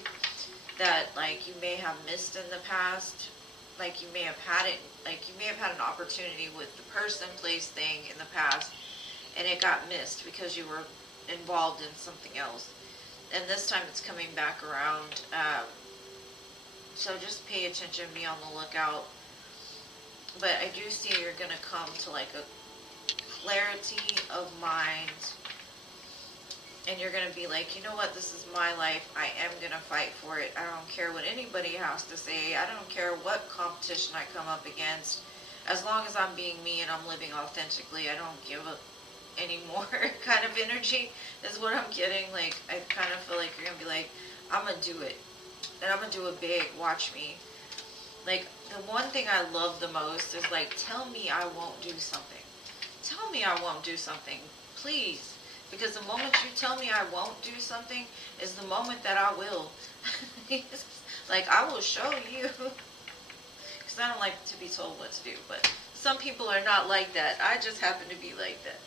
that like you may have missed in the past. Like you may have had it, like you may have had an opportunity with the person, place, thing in the past, and it got missed because you were involved in something else. And this time it's coming back around. So just pay attention, be on the lookout. But I do see you're going to come to like a clarity of mind. And you're going to be like, you know what, this is my life. I am going to fight for it. I don't care what anybody has to say. I don't care what competition I come up against. As long as I'm being me and I'm living authentically, I don't give up anymore kind of energy is what I'm getting. Like, I kind of feel like you're going to be like, I'm going to do it. And I'm going to do it big. Watch me. Like, the one thing I love the most is like, tell me I won't do something. Tell me I won't do something. Please. Because the moment you tell me I won't do something is the moment that I will. Like, I will show you. Because I don't like to be told what to do. But some people are not like that. I just happen to be like that.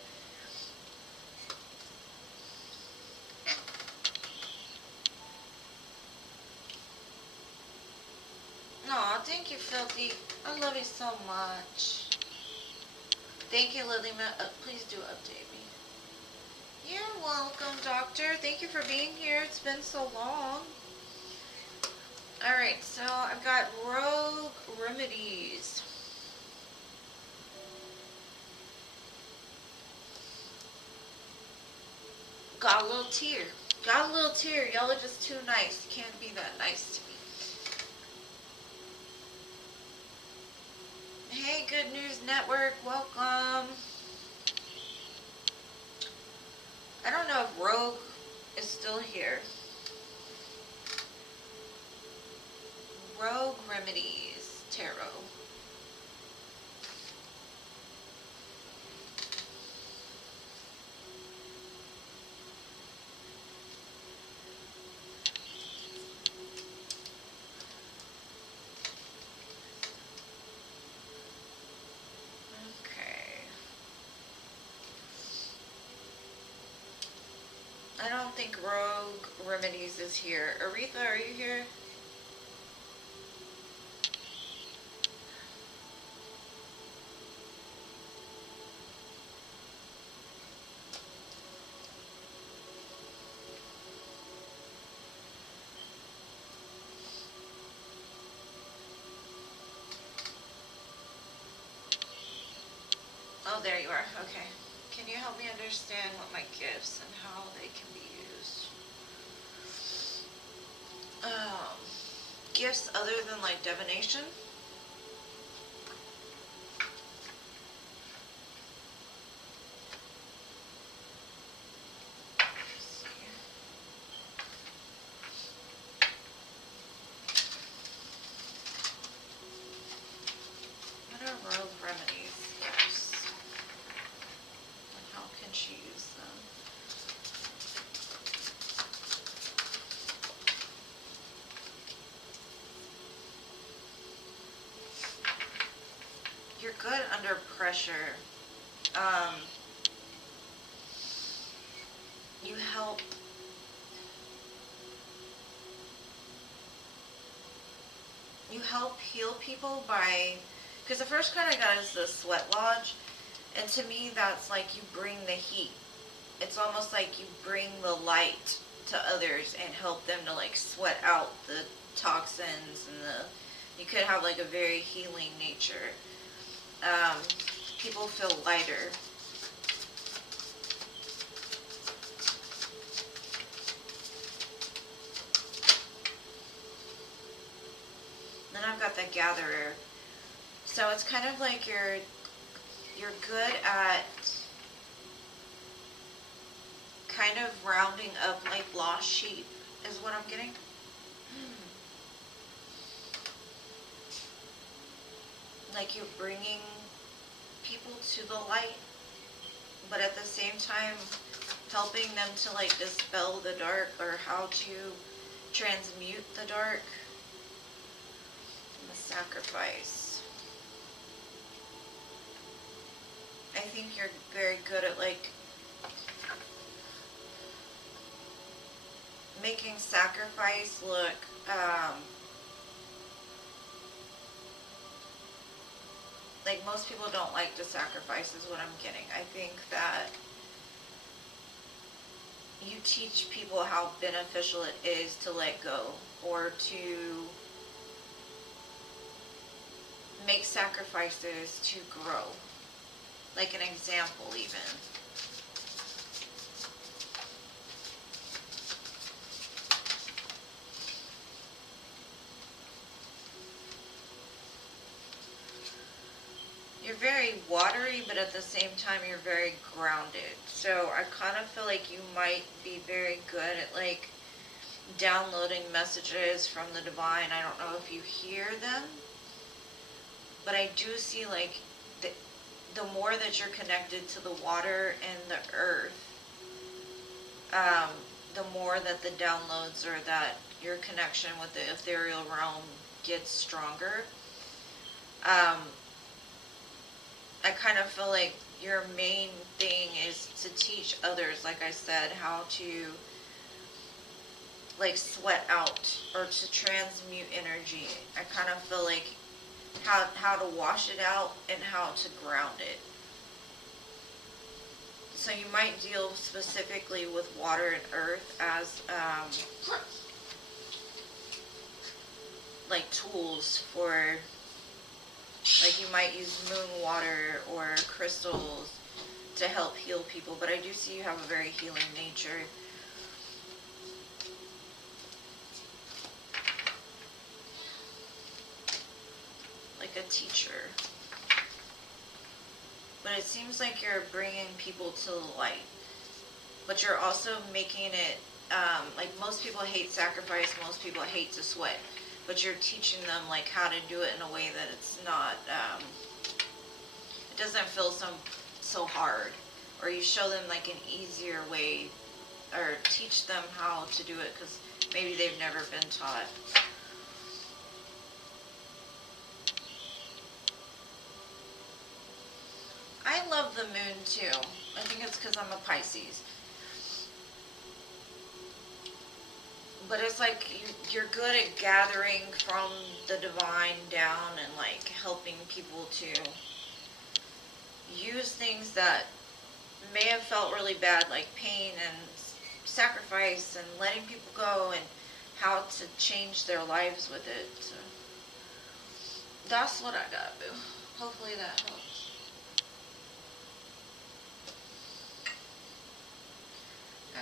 Aw, thank you, Filthy. I love you so much. Thank you, Lily. Please do update me. You're welcome, Doctor. Thank you for being here. It's been so long. Alright, so I've got Rogue Remedies. Got a little tear. Got a little tear. Y'all are just too nice. You can't be that nice to me. Hey, Good News Network. Welcome. I don't know if Rogue is still here. Rogue Remedies Tarot. I don't think Rogue Remedies is here. Aretha, are you here? Oh, there you are. Okay. Can you help me understand what my gifts and how they can be used? Gifts other than like divination? you're good under pressure. You help heal people by, because the first card I got is the Sweat Lodge, and to me that's like you bring the heat. It's almost like you bring the light to others and help them to like sweat out the toxins and you could have like a very healing nature. People feel lighter. Then I've got the Gatherer. So it's kind of like you're good at kind of rounding up like lost sheep is what I'm getting. Like you're bringing people to the light, but at the same time helping them to like dispel the dark, or how to transmute the dark. And the Sacrifice. I think you're very good at like making sacrifice look like most people don't like to sacrifice is what I'm getting. I think that you teach people how beneficial it is to let go, or to make sacrifices to grow. Like an example even. You're very watery, but at the same time you're very grounded. So I kind of feel like you might be very good at like downloading messages from the divine. I don't know if you hear them, but I do see like the more that you're connected to the water and the earth, the more that the downloads or that your connection with the ethereal realm gets stronger. I kind of feel like your main thing is to teach others, like I said, how to like sweat out or to transmute energy. I kind of feel like how to wash it out and how to ground it. So you might deal specifically with water and earth as like tools for, like you might use moon water or crystals to help heal people, but I do see you have a very healing nature. Like a teacher. But it seems like you're bringing people to the light. But you're also making it, like most people hate sacrifice, most people hate to sweat. But you're teaching them like how to do it in a way that it's not, it doesn't feel so hard. Or you show them like an easier way, or teach them how to do it because maybe they've never been taught. I love the moon too. I think it's because I'm a Pisces. But it's like you're good at gathering from the divine down and like helping people to use things that may have felt really bad, like pain and sacrifice and letting people go, and how to change their lives with it. So that's what I got, boo. Hopefully that helps.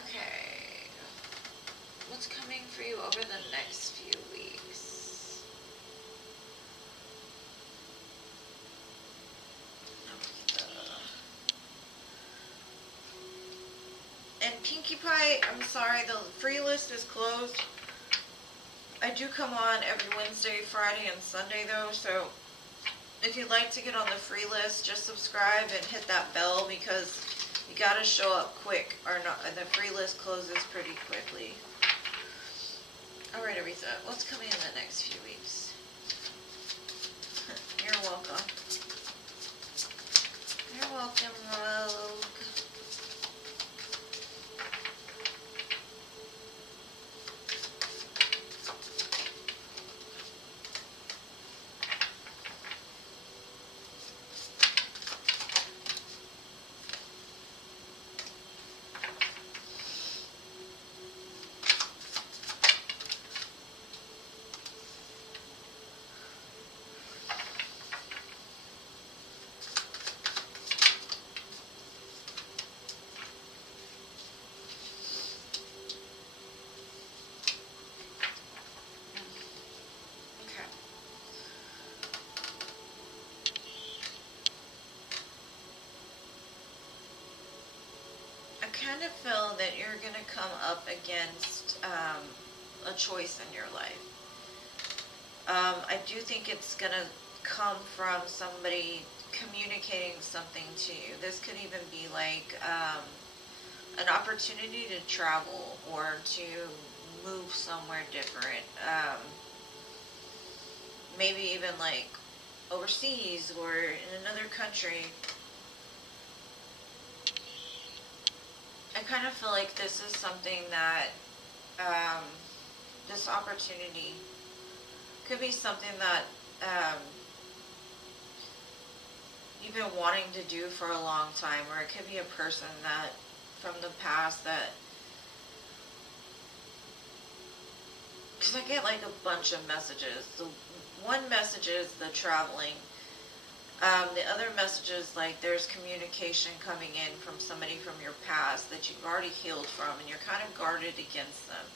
Okay. What's coming for you over the next few weeks? And Pinkie Pie, I'm sorry, the free list is closed. I do come on every Wednesday, Friday, and Sunday though, so if you'd like to get on the free list, just subscribe and hit that bell because you gotta show up quick, or not, the free list closes pretty quickly. Alright, Aretha, what's coming in the next few weeks? You're welcome. kind of feel that you're going to come up against a choice in your life. I do think it's going to come from somebody communicating something to you. This could even be like an opportunity to travel or to move somewhere different. Maybe even like overseas or in another country. I kind of feel like this is something that this opportunity could be something that you've been wanting to do for a long time, or it could be a person that from the past that, because I get like a bunch of messages. The one message is the traveling. The other message is like there's communication coming in from somebody from your past that you've already healed from, and you're kind of guarded against them.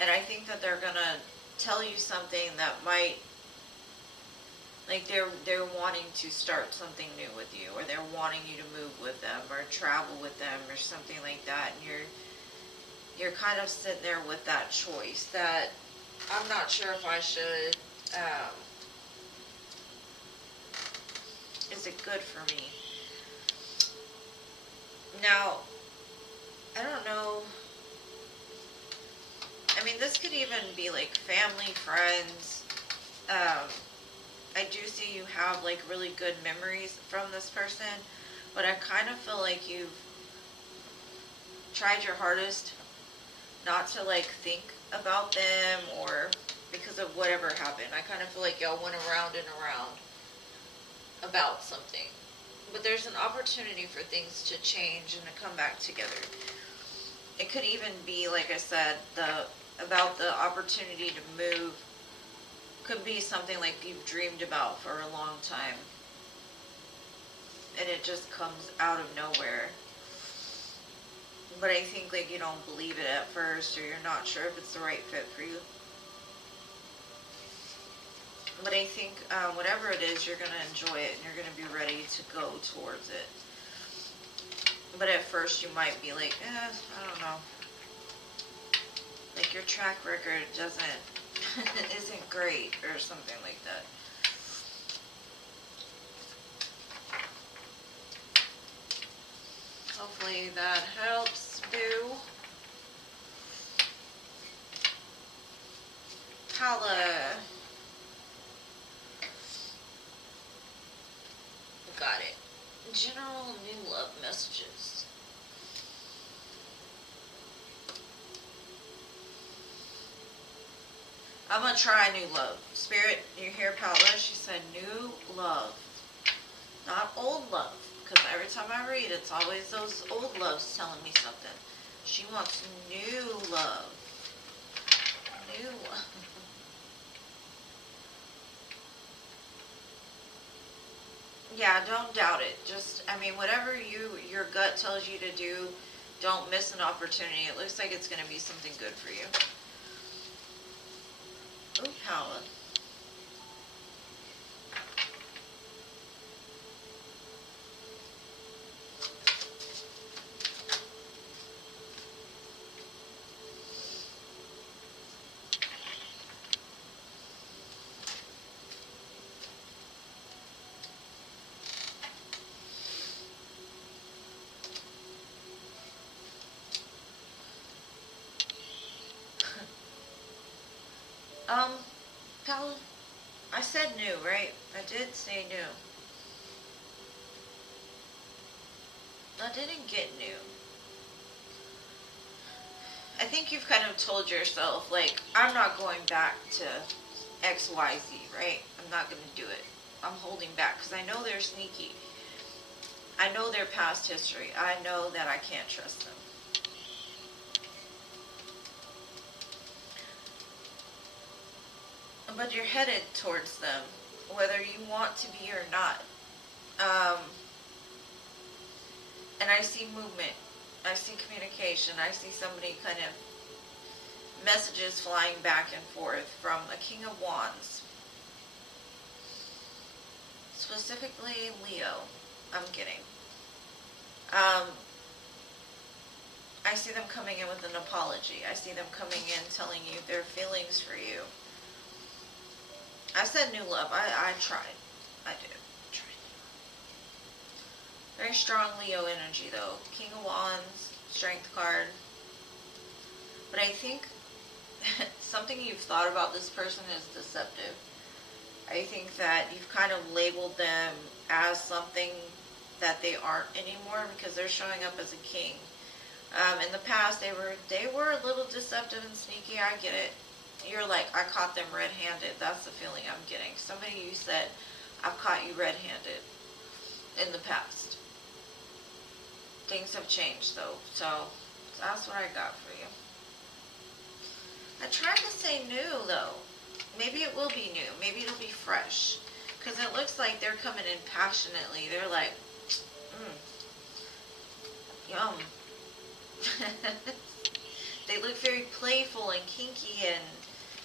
And I think that they're gonna tell you something that might, like they're wanting to start something new with you, or they're wanting you to move with them or travel with them or something like that, and you're kind of sitting there with that choice that I'm not sure if I should, is it good for me? Now, I don't know, I mean, this could even be like family, friends. I do see you have like really good memories from this person, but I kind of feel like you've tried your hardest not to like think about them or because of whatever happened. I kind of feel like y'all went around and around about something. But there's an opportunity for things to change and to come back together. It could even be, like I said, about the opportunity to move. Could be something like you've dreamed about for a long time. And it just comes out of nowhere. But I think like you don't believe it at first, or you're not sure if it's the right fit for you. But I think whatever it is, you're going to enjoy it and you're going to be ready to go towards it. But at first you might be like, I don't know. Like your track record isn't great or something like that. Hopefully that helps, boo. Holla. Got it. General new love messages. I'm gonna try new love. Spirit, you hear Paula? She said new love, not old love. Because every time I read, it's always those old loves telling me something. She wants new love. New love. Yeah, don't doubt it. Just, I mean, whatever your gut tells you to do, don't miss an opportunity. It looks like it's going to be something good for you. Oh, Paula. Paula, I said new, right? I did say new. I didn't get new. I think you've kind of told yourself, like, I'm not going back to X, Y, Z, right? I'm not going to do it. I'm holding back because I know they're sneaky. I know their past history. I know that I can't trust them. But you're headed towards them, whether you want to be or not. And I see movement. I see communication. I see somebody kind of messages flying back and forth from a King of Wands. Specifically Leo, I'm getting. I see them coming in with an apology. I see them coming in telling you their feelings for you. I said new love. I tried. I did. Tried. Very strong Leo energy though. King of Wands, Strength card. But I think something you've thought about this person is deceptive. I think that you've kind of labeled them as something that they aren't anymore because they're showing up as a king. In the past, they were a little deceptive and sneaky. I get it. You're like, I caught them red-handed. That's the feeling I'm getting. Somebody you said, I've caught you red-handed in the past. Things have changed though, so that's what I got for you. I tried to say new though. Maybe it will be new. Maybe it'll be fresh. Because it looks like they're coming in passionately. They're like, yum. They look very playful and kinky and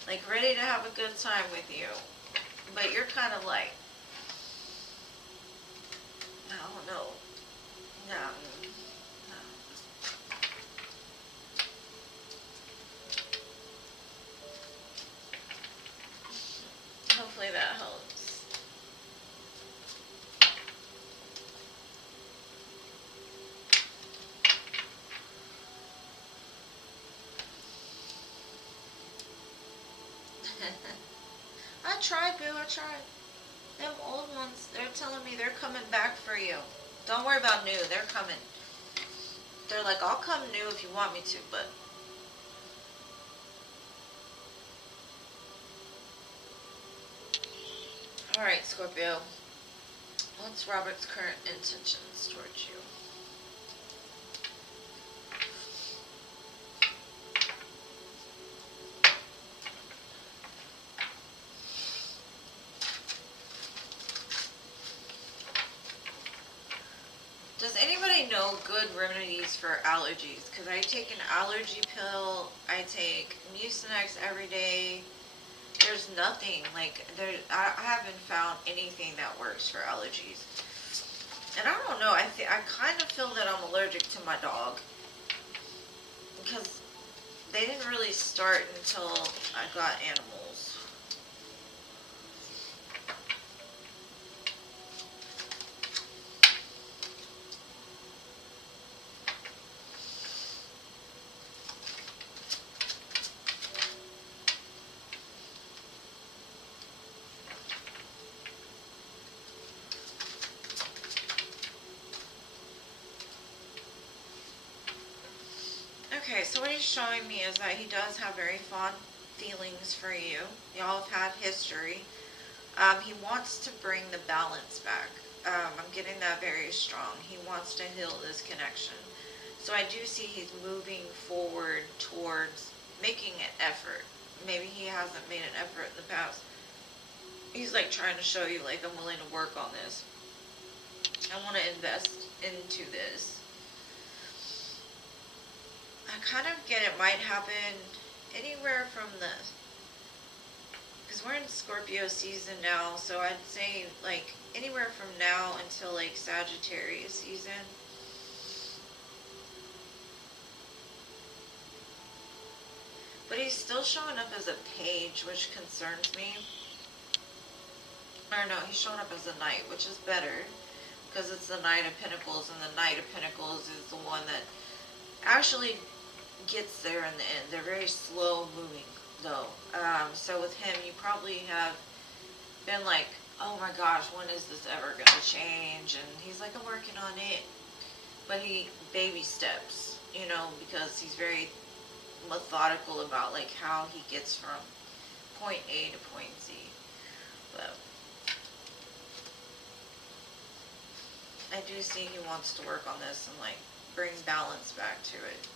like ready to have a good time with you. But you're kind of like, I don't know. No. Hopefully that helps. I tried, boo, I tried. Them old ones, they're telling me they're coming back for you. Don't worry about new, they're coming. They're like, I'll come new if you want me to, but... Alright, Scorpio. What's Robert's current intentions towards you? Does anybody know good remedies for allergies? Because I take an allergy pill, I take Mucinex every day. There's nothing, like, I haven't found anything that works for allergies. And I don't know, I kind of feel that I'm allergic to my dog. Because they didn't really start until I got animals. Okay, so what he's showing me is that he does have very fond feelings for you. Y'all have had history. He wants to bring the balance back. I'm getting that very strong. He wants to heal this connection. So I do see he's moving forward towards making an effort. Maybe he hasn't made an effort in the past. He's like trying to show you, like, I'm willing to work on this. I want to invest into this. I kind of get it might happen anywhere from because we're in Scorpio season now, so I'd say like anywhere from now until like Sagittarius season. But he's still showing up as a page, which concerns me. Or no, he's showing up as a knight, which is better because it's the Knight of Pentacles, and the Knight of Pentacles is the one that actually gets there in the end. They're very slow moving though. So with him, you probably have been like, oh my gosh, when is this ever going to change? And he's like, I'm working on it. But he baby steps, you know, because he's very methodical about like how he gets from point A to point Z. But I do see he wants to work on this and like bring balance back to it.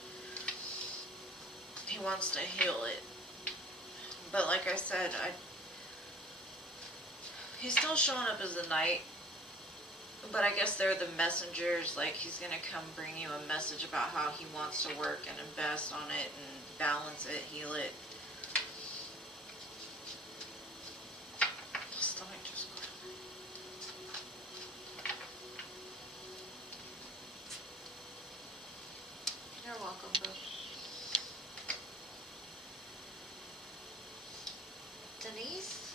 He wants to heal it. But like I said, he's still showing up as a knight. But I guess they're the messengers. Like, he's going to come bring you a message about how he wants to work and invest on it and balance it, heal it. Stomach just got... You're welcome. welcome, boo. Denise?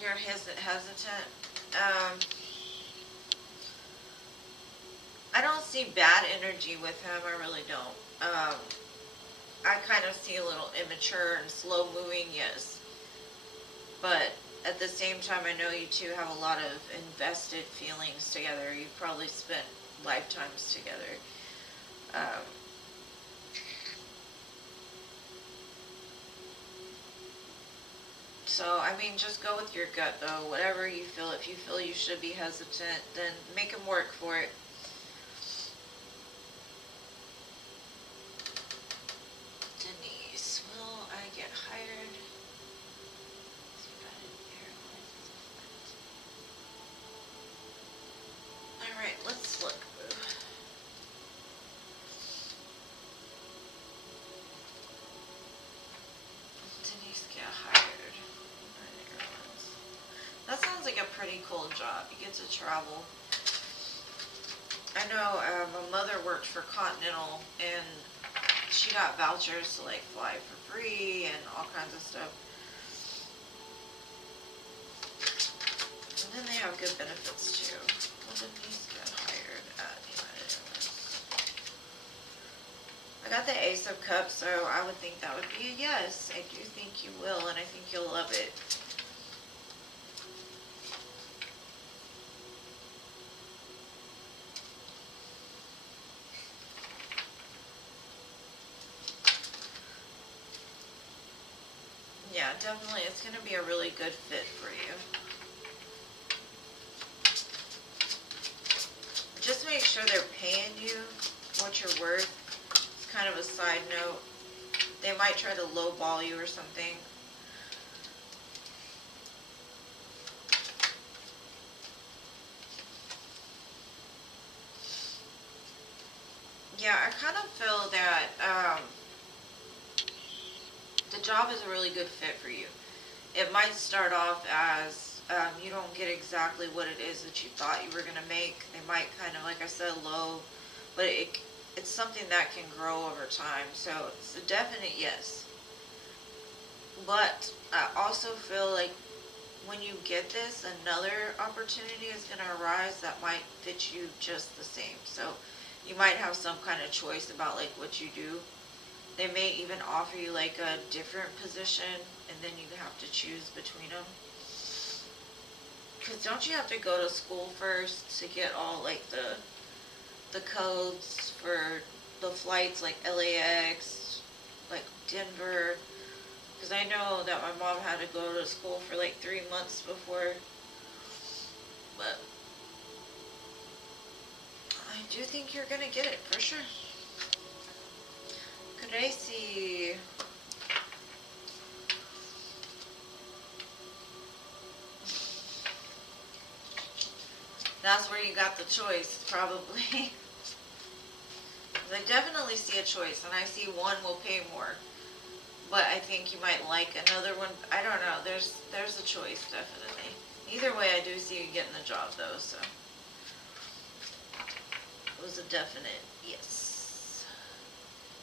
You're hesitant. I don't see bad energy with him. I really don't. I kind of see a little immature and slow moving, yes. But at the same time, I know you two have a lot of invested feelings together. You've probably spent lifetimes together. So, I mean, just go with your gut, though. Whatever you feel. If you feel you should be hesitant, then make him work for it. Denise, will I get hired? Alright, let's look. Denise get hired. That sounds like a pretty cool job. You get to travel. I know my mother worked for Continental, and she got vouchers to like fly for free and all kinds of stuff. And then they have good benefits too. Well, Denise get hired at United Airlines. I got the Ace of Cups, so I would think that would be a yes. I do think you will, and I think you'll love it. Yeah, definitely. It's going to be a really good fit for you. Just make sure they're paying you what you're worth. It's kind of a side note. They might try to lowball you or something. Yeah, I kind of feel that the job is a really good fit for you. It might start off as you don't get exactly what it is that you thought you were going to make. They might kind of, like I said, low, but it's something that can grow over time. So it's a definite yes. But I also feel like when you get this, another opportunity is going to arise that might fit you just the same. So you might have some kind of choice about like what you do. They may even offer you like a different position, and then you have to choose between them. Because don't you have to go to school first to get all like the codes for the flights, like LAX, like Denver? Because I know that my mom had to go to school for like 3 months before. But I do think you're going to get it for sure. Could I see... That's where you got the choice, probably. I definitely see a choice, and I see one will pay more. But I think you might like another one. I don't know. There's a choice, definitely. Either way, I do see you getting the job, though, so. It was a definite yes.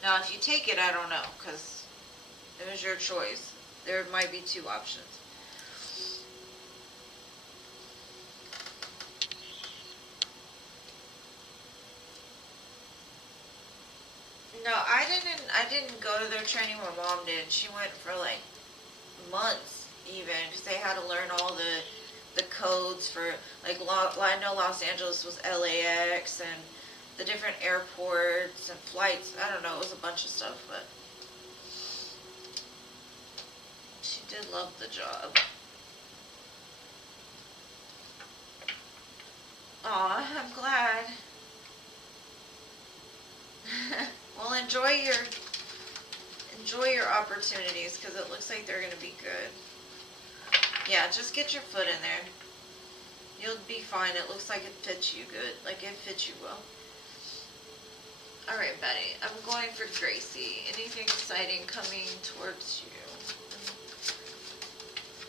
Now, if you take it, I don't know, because it was your choice. There might be 2 options. No, I didn't go to their training. My mom did. She went for like months even, because they had to learn all the codes for like I know Los Angeles was LAX and the different airports and flights. I don't know. It was a bunch of stuff, but she did love the job. Aw, I'm glad. Well, enjoy your opportunities, because it looks like they're going to be good. Yeah, just get your foot in there. You'll be fine. It looks like it fits you good. Like it fits you well. Alright, Betty. I'm going for Gracie. Anything exciting coming towards you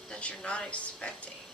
that you're not expecting?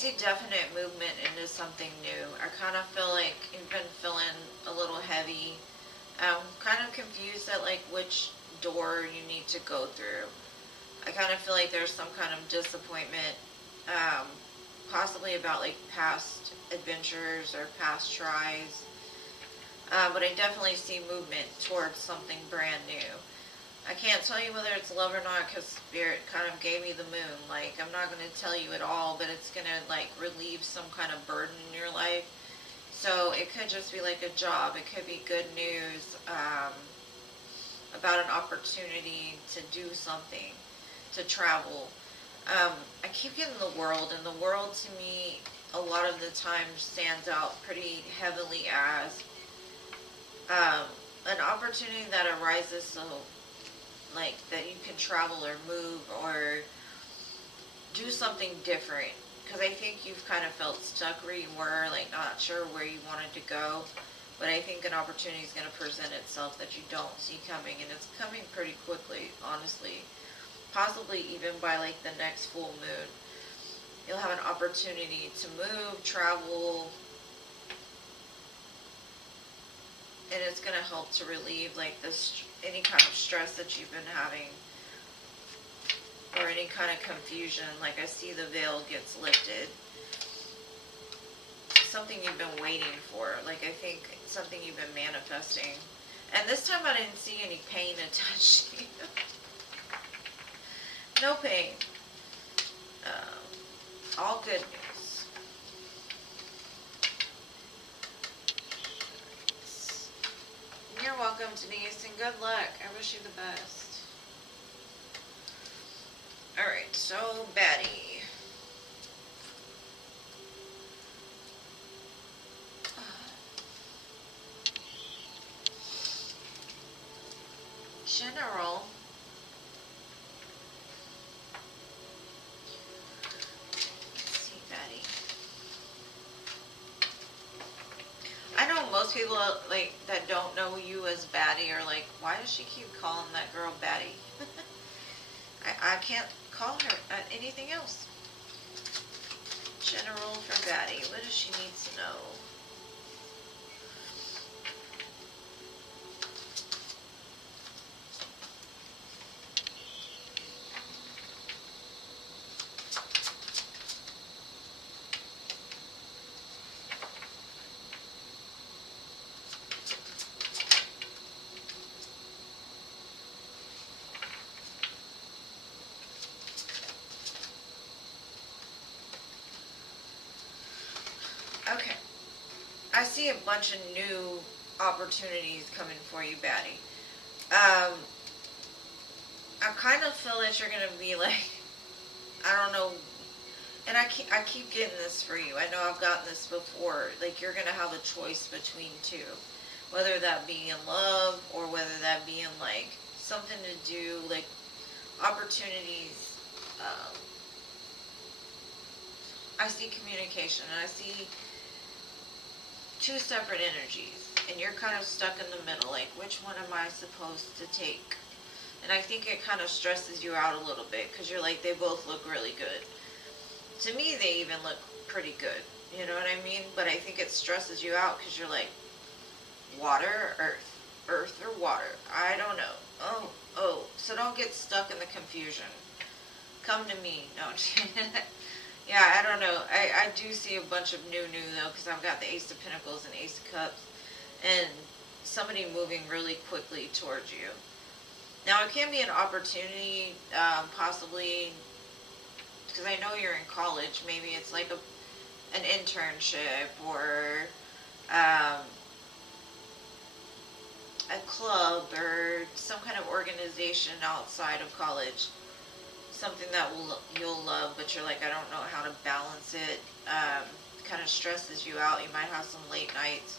see definite movement into something new. I kind of feel like you've been feeling a little heavy. I'm kind of confused at like which door you need to go through. I kind of feel like there's some kind of disappointment, um, possibly about like past adventures or past tries. But I definitely see movement towards something brand new. I can't tell you whether it's love or not because Spirit kind of gave me the moon. Like, I'm not going to tell you at all, but it's going to, like, relieve some kind of burden in your life. So it could just be like a job. It could be good news about an opportunity to do something, to travel. I keep getting the world, and the world to me a lot of the time stands out pretty heavily as an opportunity that arises so like that you can travel or move or do something different, because I think you've kind of felt stuck where you were, like not sure where you wanted to go, but I think an opportunity is going to present itself that you don't see coming, and it's coming pretty quickly, honestly, possibly even by like the next full moon. You'll have an opportunity to move, travel, and it's going to help to relieve like this any kind of stress that you've been having or any kind of confusion. Like I see the veil gets lifted. Something you've been waiting for. Like I think something you've been manifesting. And this time I didn't see any pain attached to you. No pain. All good news. You're welcome, Denise, and good luck. I wish you the best. Alright, so baddie. General. Let's see, baddie. I know most people like that don't know you as baddie are like, why does she keep calling that girl baddie? I can't call her anything else. General for baddie. What does she need to know? Okay. I see a bunch of new opportunities coming for you, baddie. I kind of feel that you're going to be like, I don't know, and I keep getting this for you. I know I've gotten this before. Like, you're going to have a choice between two. Whether that be in love or whether that be in, like, something to do, like, opportunities. I see communication, and I see two separate energies, and you're kind of stuck in the middle, like which one am I supposed to take? And I think it kind of stresses you out a little bit because you're like, they both look really good. To me, they even look pretty good, you know what I mean? But I think it stresses you out because you're like, water or earth or water, I don't know. Oh, so don't get stuck in the confusion. Come to me. No. Yeah, I don't know. I do see a bunch of new though, because I've got the Ace of Pentacles and Ace of Cups, and somebody moving really quickly towards you. Now, it can be an opportunity, possibly, because I know you're in college. Maybe it's like an internship or a club or some kind of organization outside of college. Something that you'll love, but you're like, I don't know how to balance it. Kind of stresses you out. You might have some late nights,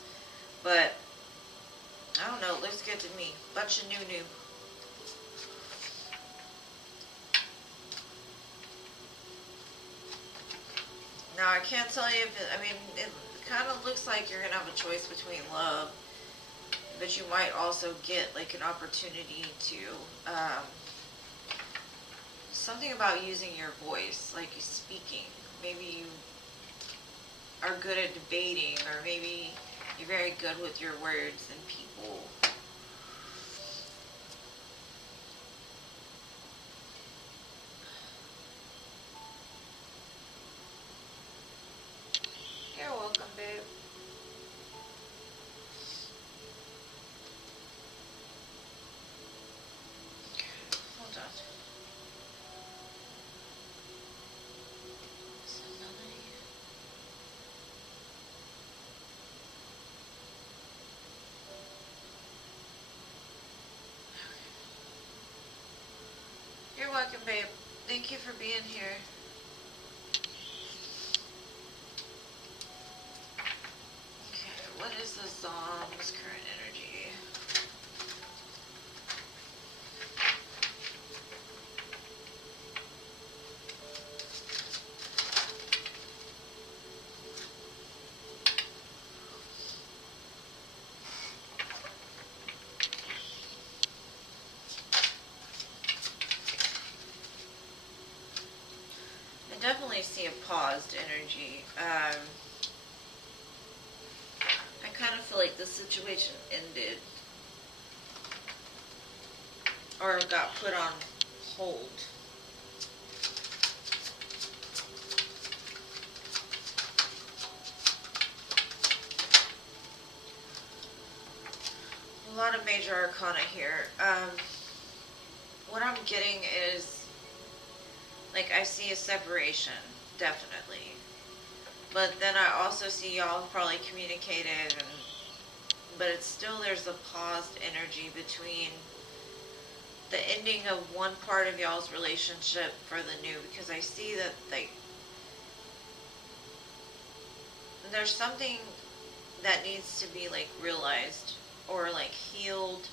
but I don't know. It looks good to me. Bunch of new. Now I can't tell you if it kind of looks like you're gonna have a choice between love, but you might also get like an opportunity to. Something about using your voice, like you speaking. Maybe you are good at debating, or maybe you're very good with your words and people. You're welcome, babe. Hold on. You're welcome, babe. Thank you for being here. Okay, what is the Zom's current energy? I definitely see a paused energy. I kind of feel like the situation ended or got put on hold. A lot of major arcana here. What I'm getting is, like, I see a separation, definitely. But then I also see y'all probably communicated, but it's still, there's a paused energy between the ending of one part of y'all's relationship for the new, because I see that, like, there's something that needs to be, like, realized or, like, healed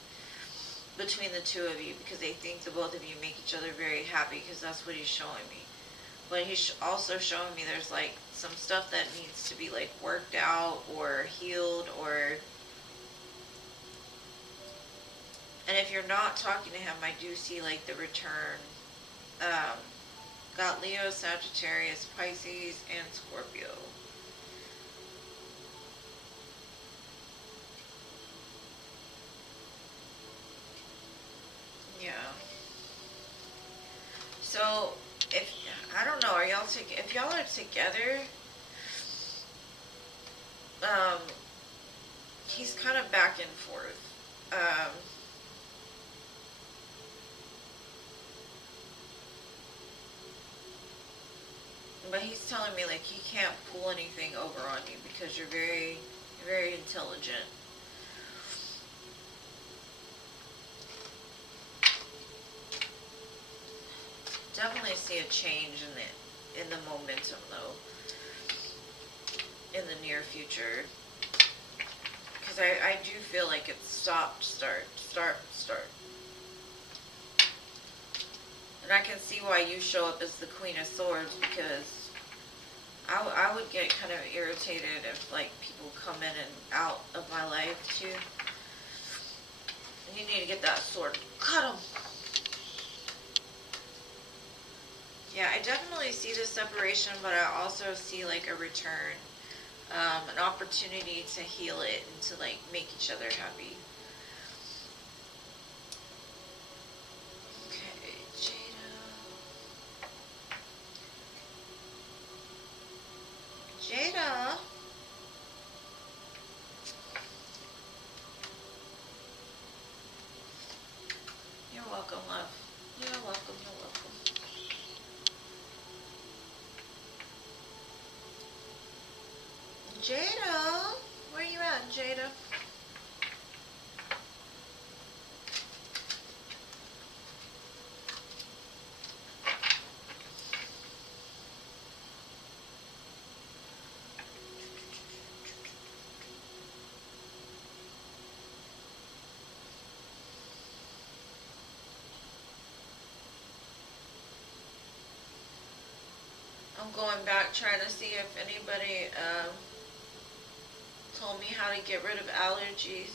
between the two of you, because I think the both of you make each other very happy, because that's what he's showing me. But he's also showing me there's, like, some stuff that needs to be, like, worked out or healed, or... And if you're not talking to him, I do see, like, the return. Got Leo, Sagittarius, Pisces, and Scorpio. Yeah. So, if, I don't know, are y'all if y'all are together, he's kind of back and forth. But he's telling me, like, he can't pull anything over on you because you're very, very intelligent. Definitely see a change in the momentum, though, in the near future. Because I do feel like it's stop, start, start, start. And I can see why you show up as the Queen of Swords, because I would get kind of irritated if, like, people come in and out of my life, too. And you need to get that sword. Cut them! Yeah, I definitely see the separation, but I also see, like, a return. An opportunity to heal it and to, like, make each other happy. Okay, Jada. Jada? You're welcome, love. You're welcome, you're welcome. Jada? Where you at, Jada? I'm going back trying to see if anybody told me how to get rid of allergies.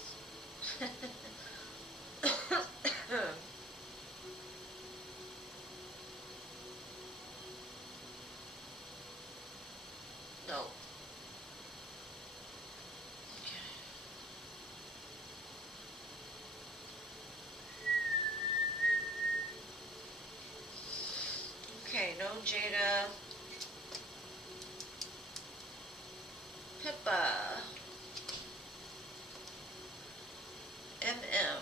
No. Jada. Pippa. MM.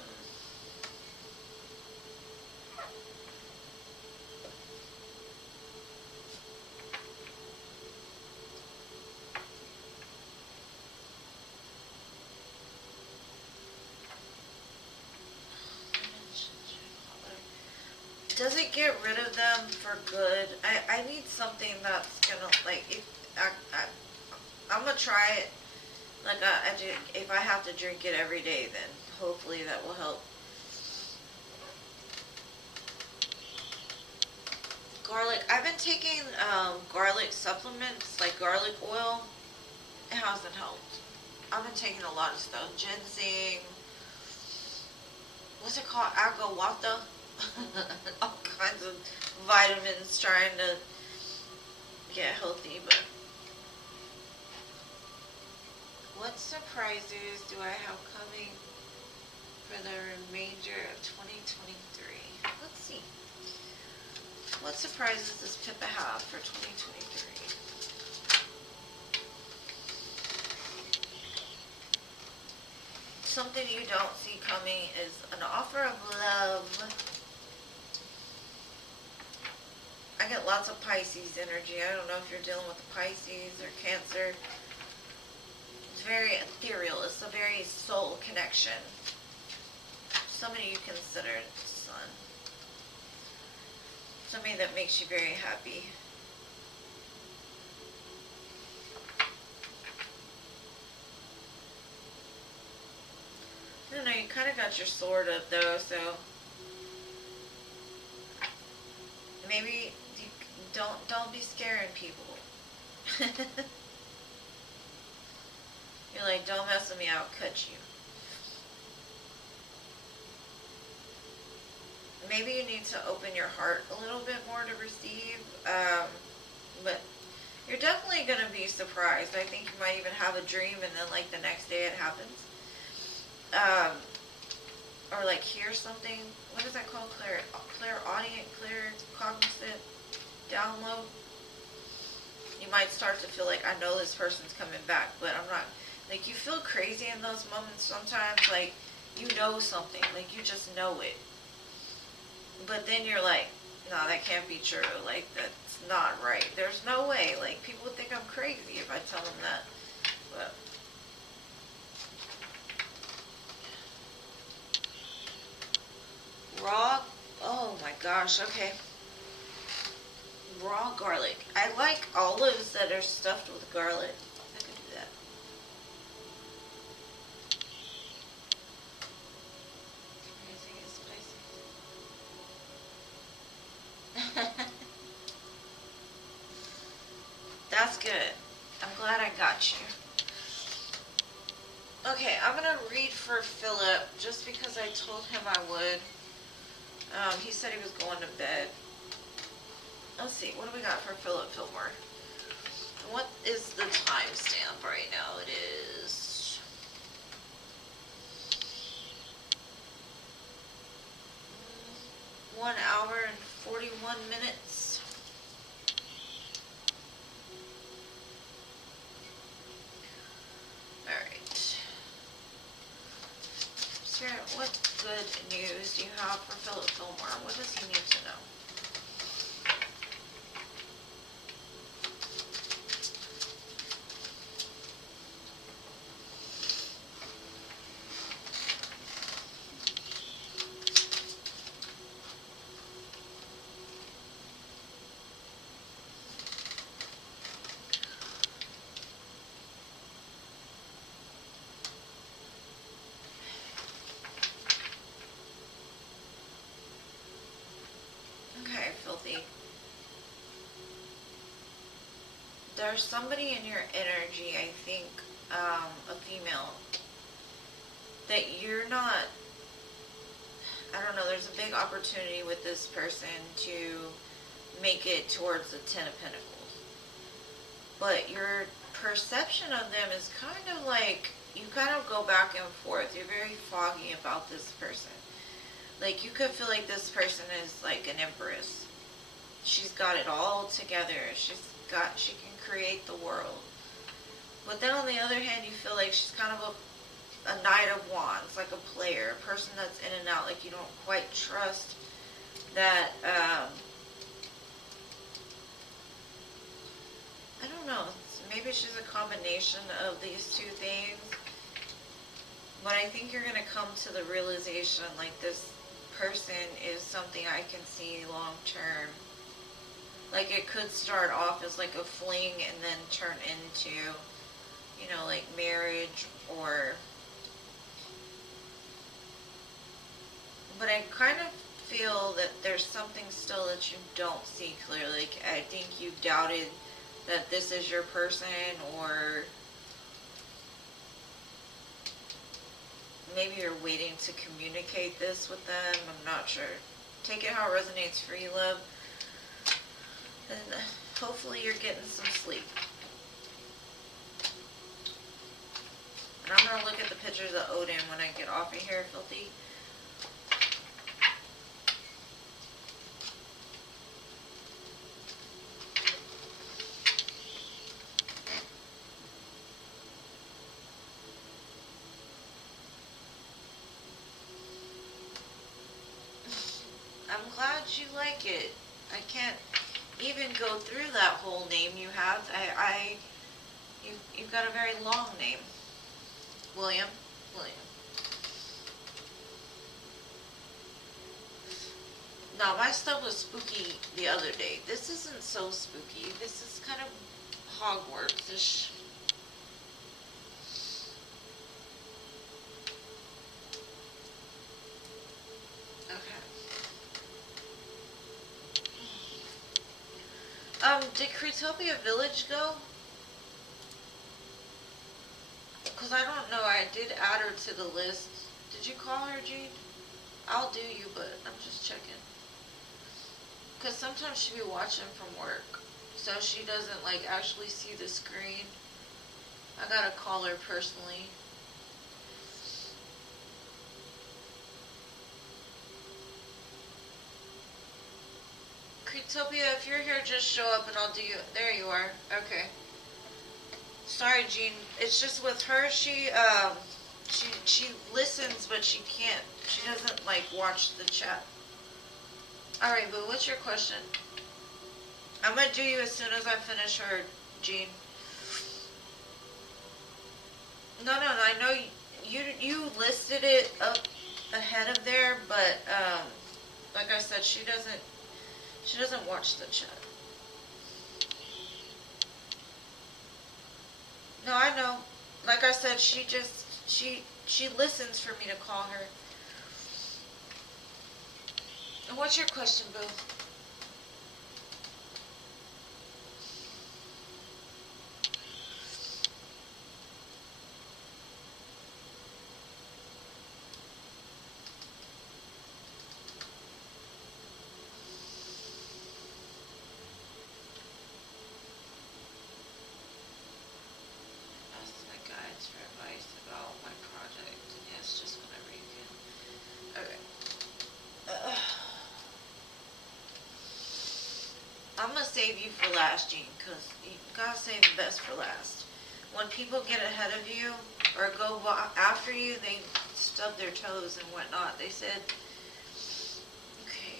Does it get rid of them for good? I need something that's gonna, like, if I'm gonna try it. Like, if I have to drink it every day, then hopefully that will help. Garlic. I've been taking garlic supplements, like garlic oil. It hasn't helped. I've been taking a lot of stuff. Ginseng. What's it called? Agawata. All kinds of vitamins trying to get healthy, but what surprises do I have coming for the remainder of 2023? Let's see. What surprises does Pippa have for 2023? Something you don't see coming is an offer of love. I get lots of Pisces energy. I don't know if you're dealing with Pisces or Cancer. It's very ethereal. It's a very soul connection. Somebody you consider son. Somebody that makes you very happy. I don't know, you kind of got your sword up though, so maybe don't be scaring people. You're like, don't mess with me, I'll cut you. Maybe you need to open your heart a little bit more to receive, but you're definitely going to be surprised. I think you might even have a dream and then like the next day it happens. Or like hear something. What is that called? Clairaudient, claircognizant download. You might start to feel like, I know this person's coming back, but I'm not. Like, you feel crazy in those moments sometimes. Like, you know something. Like, you just know it. But then you're like, no, that can't be true. Like, that's not right. There's no way. Like, people would think I'm crazy if I tell them that. But raw, oh my gosh, okay. Raw garlic. I like olives that are stuffed with garlic. I could do that. That's good. I'm glad I got you. Okay, I'm going to read for Philip just because I told him I would. He said he was going to bed. Let's see, what do we got for Philip Fillmore? What is the timestamp right now? It is 1 hour and 41 minutes. Alright. Spirit, what good news do you have for Philip Fillmore? What does he need to know? Filthy. There's somebody in your energy, I think, a female, that you're not, I don't know, there's a big opportunity with this person to make it towards the Ten of Pentacles. But your perception of them is kind of like, you kind of go back and forth. You're very foggy about this person. Like, you could feel like this person is like an empress. she's got it all together. She can create the world. But then on the other hand, you feel like she's kind of a Knight of Wands, like a player, a person that's in and out, like you don't quite trust that, I don't know, maybe she's a combination of these two things, but I think you're going to come to the realization, like, this person is something I can see long term. Like, it could start off as like a fling and then turn into, you know, like marriage, or, but I kind of feel that there's something still that you don't see clearly. Like, I think you doubted that this is your person, or maybe you're waiting to communicate this with them. I'm not sure. Take it how it resonates for you, love. And hopefully you're getting some sleep. And I'm going to look at the pictures of Odin when I get off of here, filthy. I'm glad you like it. I can't even go through that whole name you have. You've got a very long name. William. Now, my stuff was spooky the other day. This isn't so spooky. This is kind of Hogwarts-ish. Did Cretopia Village go? Because I don't know, I did add her to the list. Did you call her, Jean? I'll do you, but I'm just checking. Because sometimes she be watching from work, so she doesn't, like, actually see the screen. I gotta call her personally. Cretopia, if you're here, just show up and I'll do you. There you are. Okay. Sorry, Jean. It's just with her, she listens, but she can't. She doesn't, like, watch the chat. Alright, but what's your question? I'm gonna do you as soon as I finish her, Jean. No, I know you listed it up ahead of there, but, like I said, she doesn't watch the chat. No, I know. Like I said, she listens for me to call her. And what's your question, boo? I'm gonna save you for last, Jean, because you gotta save the best for last. When people get ahead of you or go after you, they stub their toes and whatnot. They said, okay,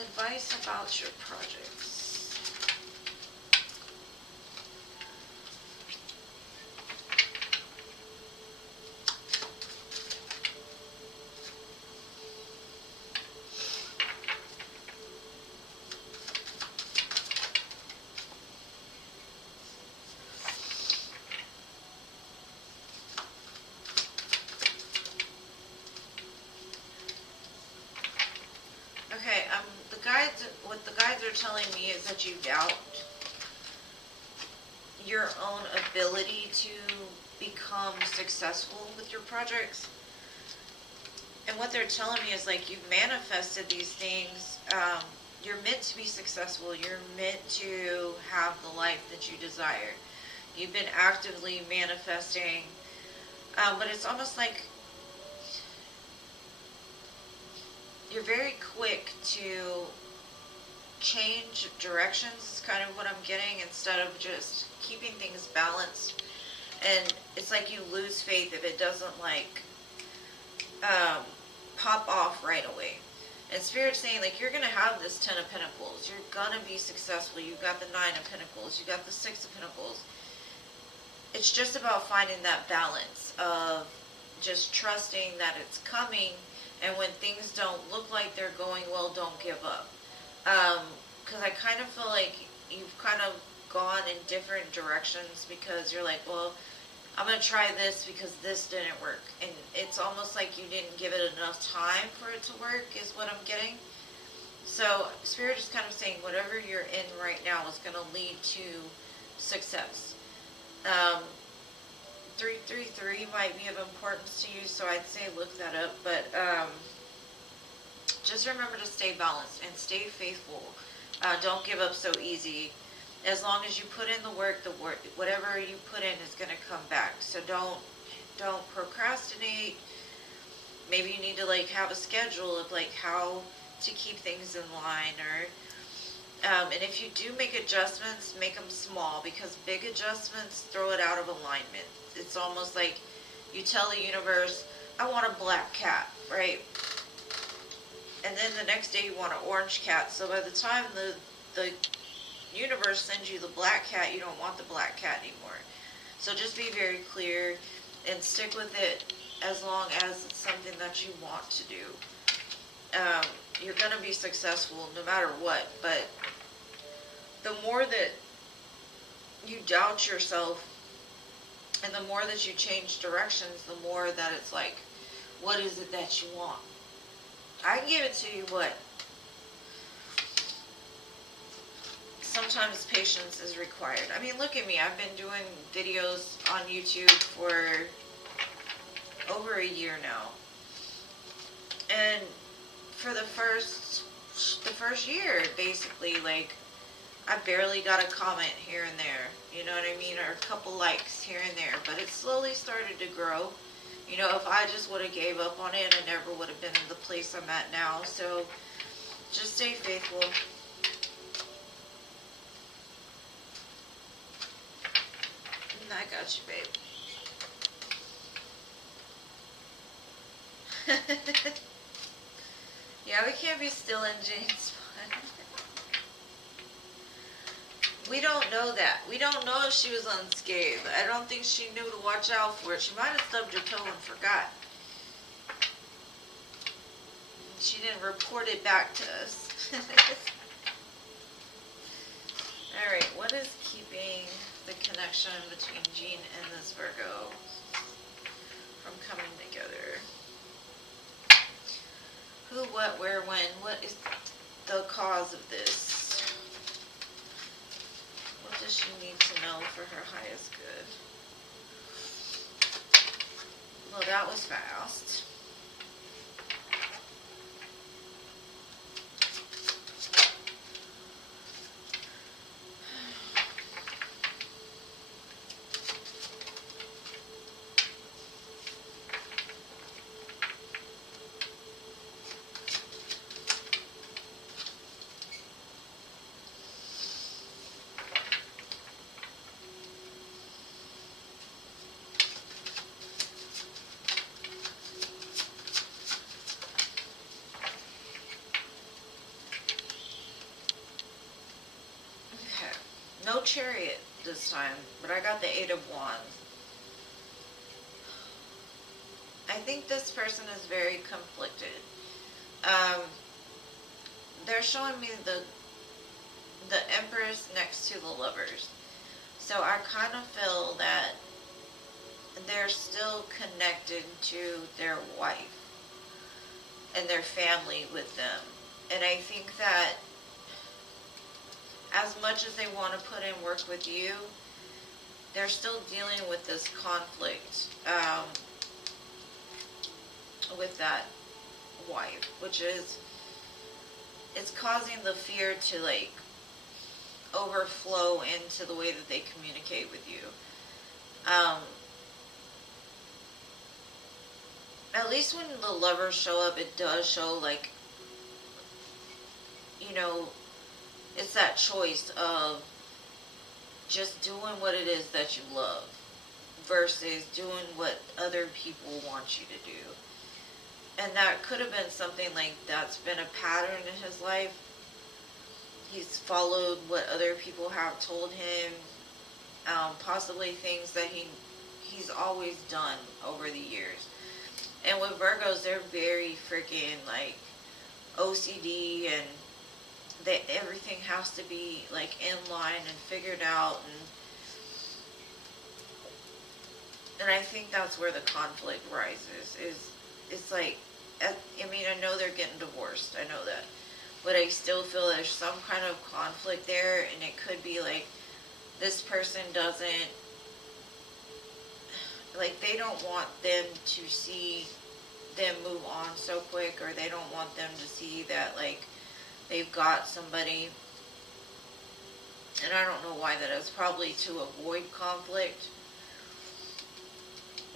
advice about your projects. What the guides are telling me is that you doubt your own ability to become successful with your projects. And what they're telling me is, like, you've manifested these things. You're meant to be successful. You're meant to have the life that you desire. You've been actively manifesting. But it's almost like you're very quick to change directions is kind of what I'm getting, instead of just keeping things balanced. And it's like you lose faith if it doesn't like pop off right away. And Spirit's saying, like, you're going to have this 10 of Pentacles. You're going to be successful. You've got the 9 of Pentacles. You've got the 6 of Pentacles. It's just about finding that balance of just trusting that it's coming. And when things don't look like they're going well, don't give up. Because I kind of feel like you've kind of gone in different directions, because you're like, well, I'm going to try this because this didn't work. And it's almost like you didn't give it enough time for it to work, is what I'm getting. So Spirit is kind of saying whatever you're in right now is going to lead to success. 333 might be of importance to you, so I'd say look that up. But just remember to stay balanced and stay faithful. Don't give up so easy. As long as you put in the work, whatever you put in is going to come back. So don't procrastinate. Maybe you need to like have a schedule of like how to keep things in line, or and if you do make adjustments, make them small, because big adjustments throw it out of alignment. It's almost like you tell the universe, I want a black cat, right? And then the next day you want an orange cat. So by the time the universe sends you the black cat, you don't want the black cat anymore. So just be very clear and stick with it as long as it's something that you want to do. You're going to be successful no matter what, but the more that you doubt yourself and the more that you change directions, the more that it's like, what is it that you want? I can give it to you, but sometimes patience is required. I mean, look at me. I've been doing videos on YouTube for over a year now. And for the first year, basically, like, I barely got a comment here and there. You know what I mean? Or a couple likes here and there. But it slowly started to grow. You know, if I just would have gave up on it, I never would have been in the place I'm at now. So, just stay faithful. And I got you, babe. Yeah, we can't be still in Jane's spot. We don't know that. We don't know if she was unscathed. I don't think she knew to watch out for it. She might have stubbed her toe and forgot. She didn't report it back to us. Alright, what is keeping the connection between Jean and this Virgo from coming together? Who, what, where, when? What is the cause of this? What does she need to know for her highest good? Well, that was fast. No Chariot this time, but I got the 8 of Wands. I think this person is very conflicted. They're showing me the Empress next to the Lovers. So I kind of feel that they're still connected to their wife and their family with them. And I think that as much as they want to put in work with you, they're still dealing with this conflict with that wife, which is, it's causing the fear to like overflow into the way that they communicate with you. At least when the Lovers show up, it does show like, you know, it's that choice of just doing what it is that you love versus doing what other people want you to do. And that could have been something like that's been a pattern in his life. He's followed what other people have told him, possibly things that he's always done over the years. And with Virgos, they're very freaking like OCD, and everything has to be like in line and figured out, and I think that's where the conflict rises. It's like, I mean, I know they're getting divorced, I know that, but I still feel there's some kind of conflict there, and it could be like this person doesn't, like, they don't want them to see them move on so quick, or they don't want them to see that like they've got somebody. And I don't know why that is, probably to avoid conflict.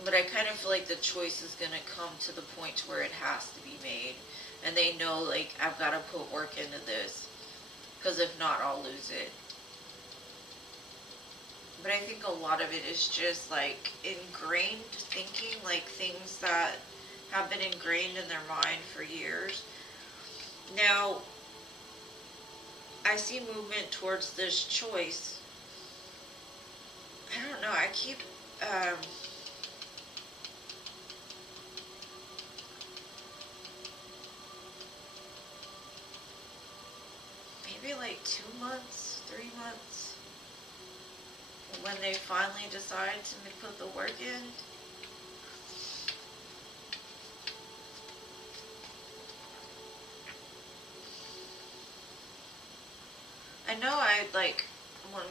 But I kind of feel like the choice is going to come to the point where it has to be made. And they know, like, I've got to put work into this, because if not, I'll lose it. But I think a lot of it is just, like, ingrained thinking, like things that have been ingrained in their mind for years. Now, I see movement towards this choice. I don't know, I keep, maybe like 2 months, 3 months, when they finally decide to put the work in. I know when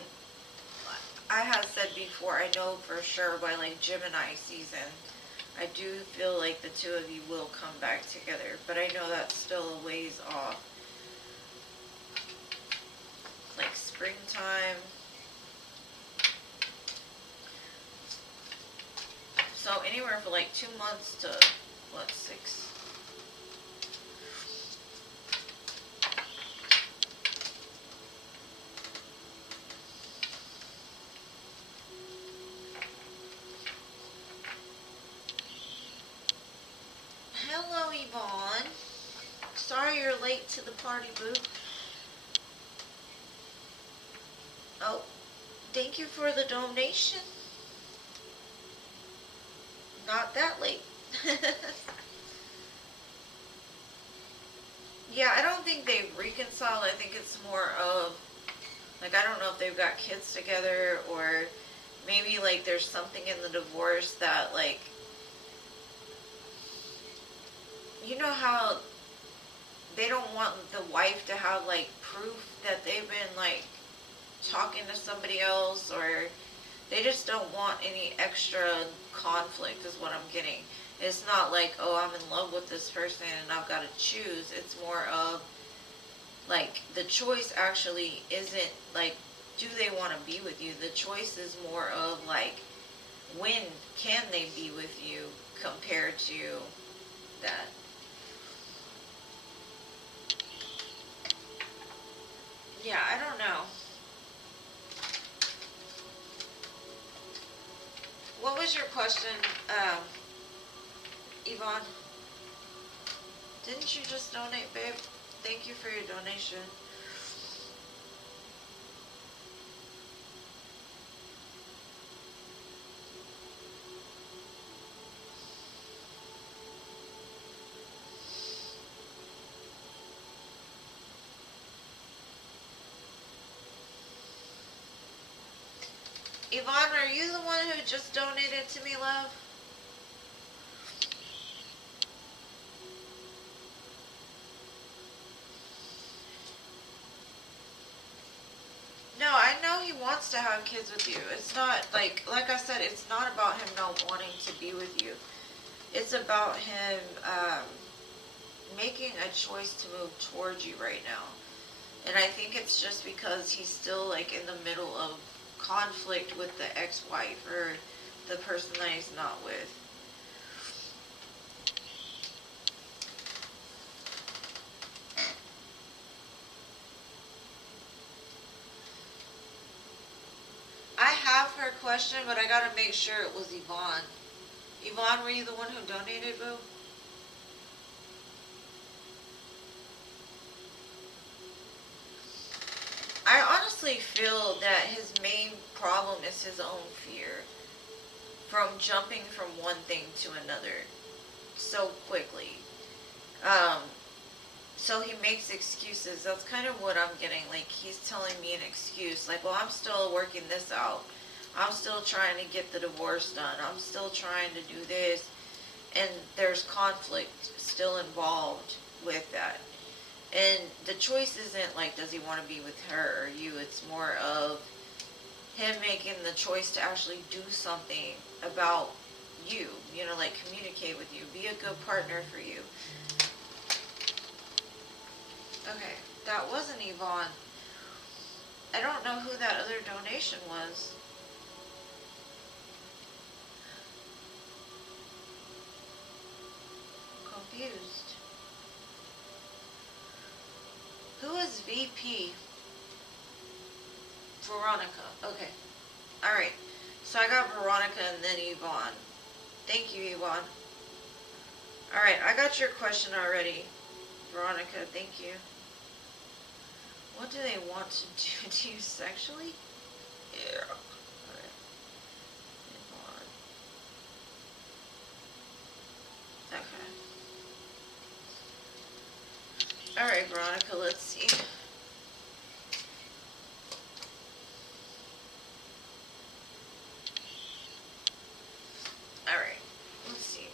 I have said before, I know for sure by like Gemini season, I do feel like the two of you will come back together, but I know that's still a ways off. Like springtime. So anywhere from like 2 months to, what, 6? Hello, Yvonne. Sorry you're late to the party, boo. Oh, thank you for the donation. Not that late. Yeah, I don't think they've reconciled. I think it's more of, like, I don't know if they've got kids together, or maybe, like, there's something in the divorce that, like, you know how they don't want the wife to have, like, proof that they've been, like, talking to somebody else, or they just don't want any extra conflict is what I'm getting. It's not like, oh, I'm in love with this person and I've got to choose. It's more of, like, the choice actually isn't, like, do they want to be with you? The choice is more of, like, when can they be with you compared to that. Yeah, I don't know. What was your question, Yvonne? Didn't you just donate, babe? Thank you for your donation. Yvonne, are you the one who just donated to me, love? No, I know he wants to have kids with you. It's not, like I said, it's not about him not wanting to be with you. It's about him making a choice to move towards you right now. And I think it's just because he's still, like, in the middle of conflict with the ex-wife or the person that he's not with. her question, but I gotta make sure it was Yvonne. Yvonne, were you the one who donated, boo? I honestly feel that his main problem is his own fear from jumping from one thing to another so quickly. So he makes excuses. That's kind of what I'm getting. Like, he's telling me an excuse. Like, well, I'm still working this out. I'm still trying to get the divorce done. I'm still trying to do this. And there's conflict still involved with that. And the choice isn't like, does he want to be with her or you? It's more of him making the choice to actually do something about you. You know, like communicate with you. Be a good partner for you. Okay, that wasn't Yvonne. I don't know who that other donation was. Confused. Who is VP? Veronica. Okay. Alright. So I got Veronica and then Yvonne. Thank you, Yvonne. Alright, I got your question already. Veronica, thank you. What do they want to do to you sexually? Yeah. Alright. Yvonne. Okay. Alright, Veronica, let's see. Alright, let's see.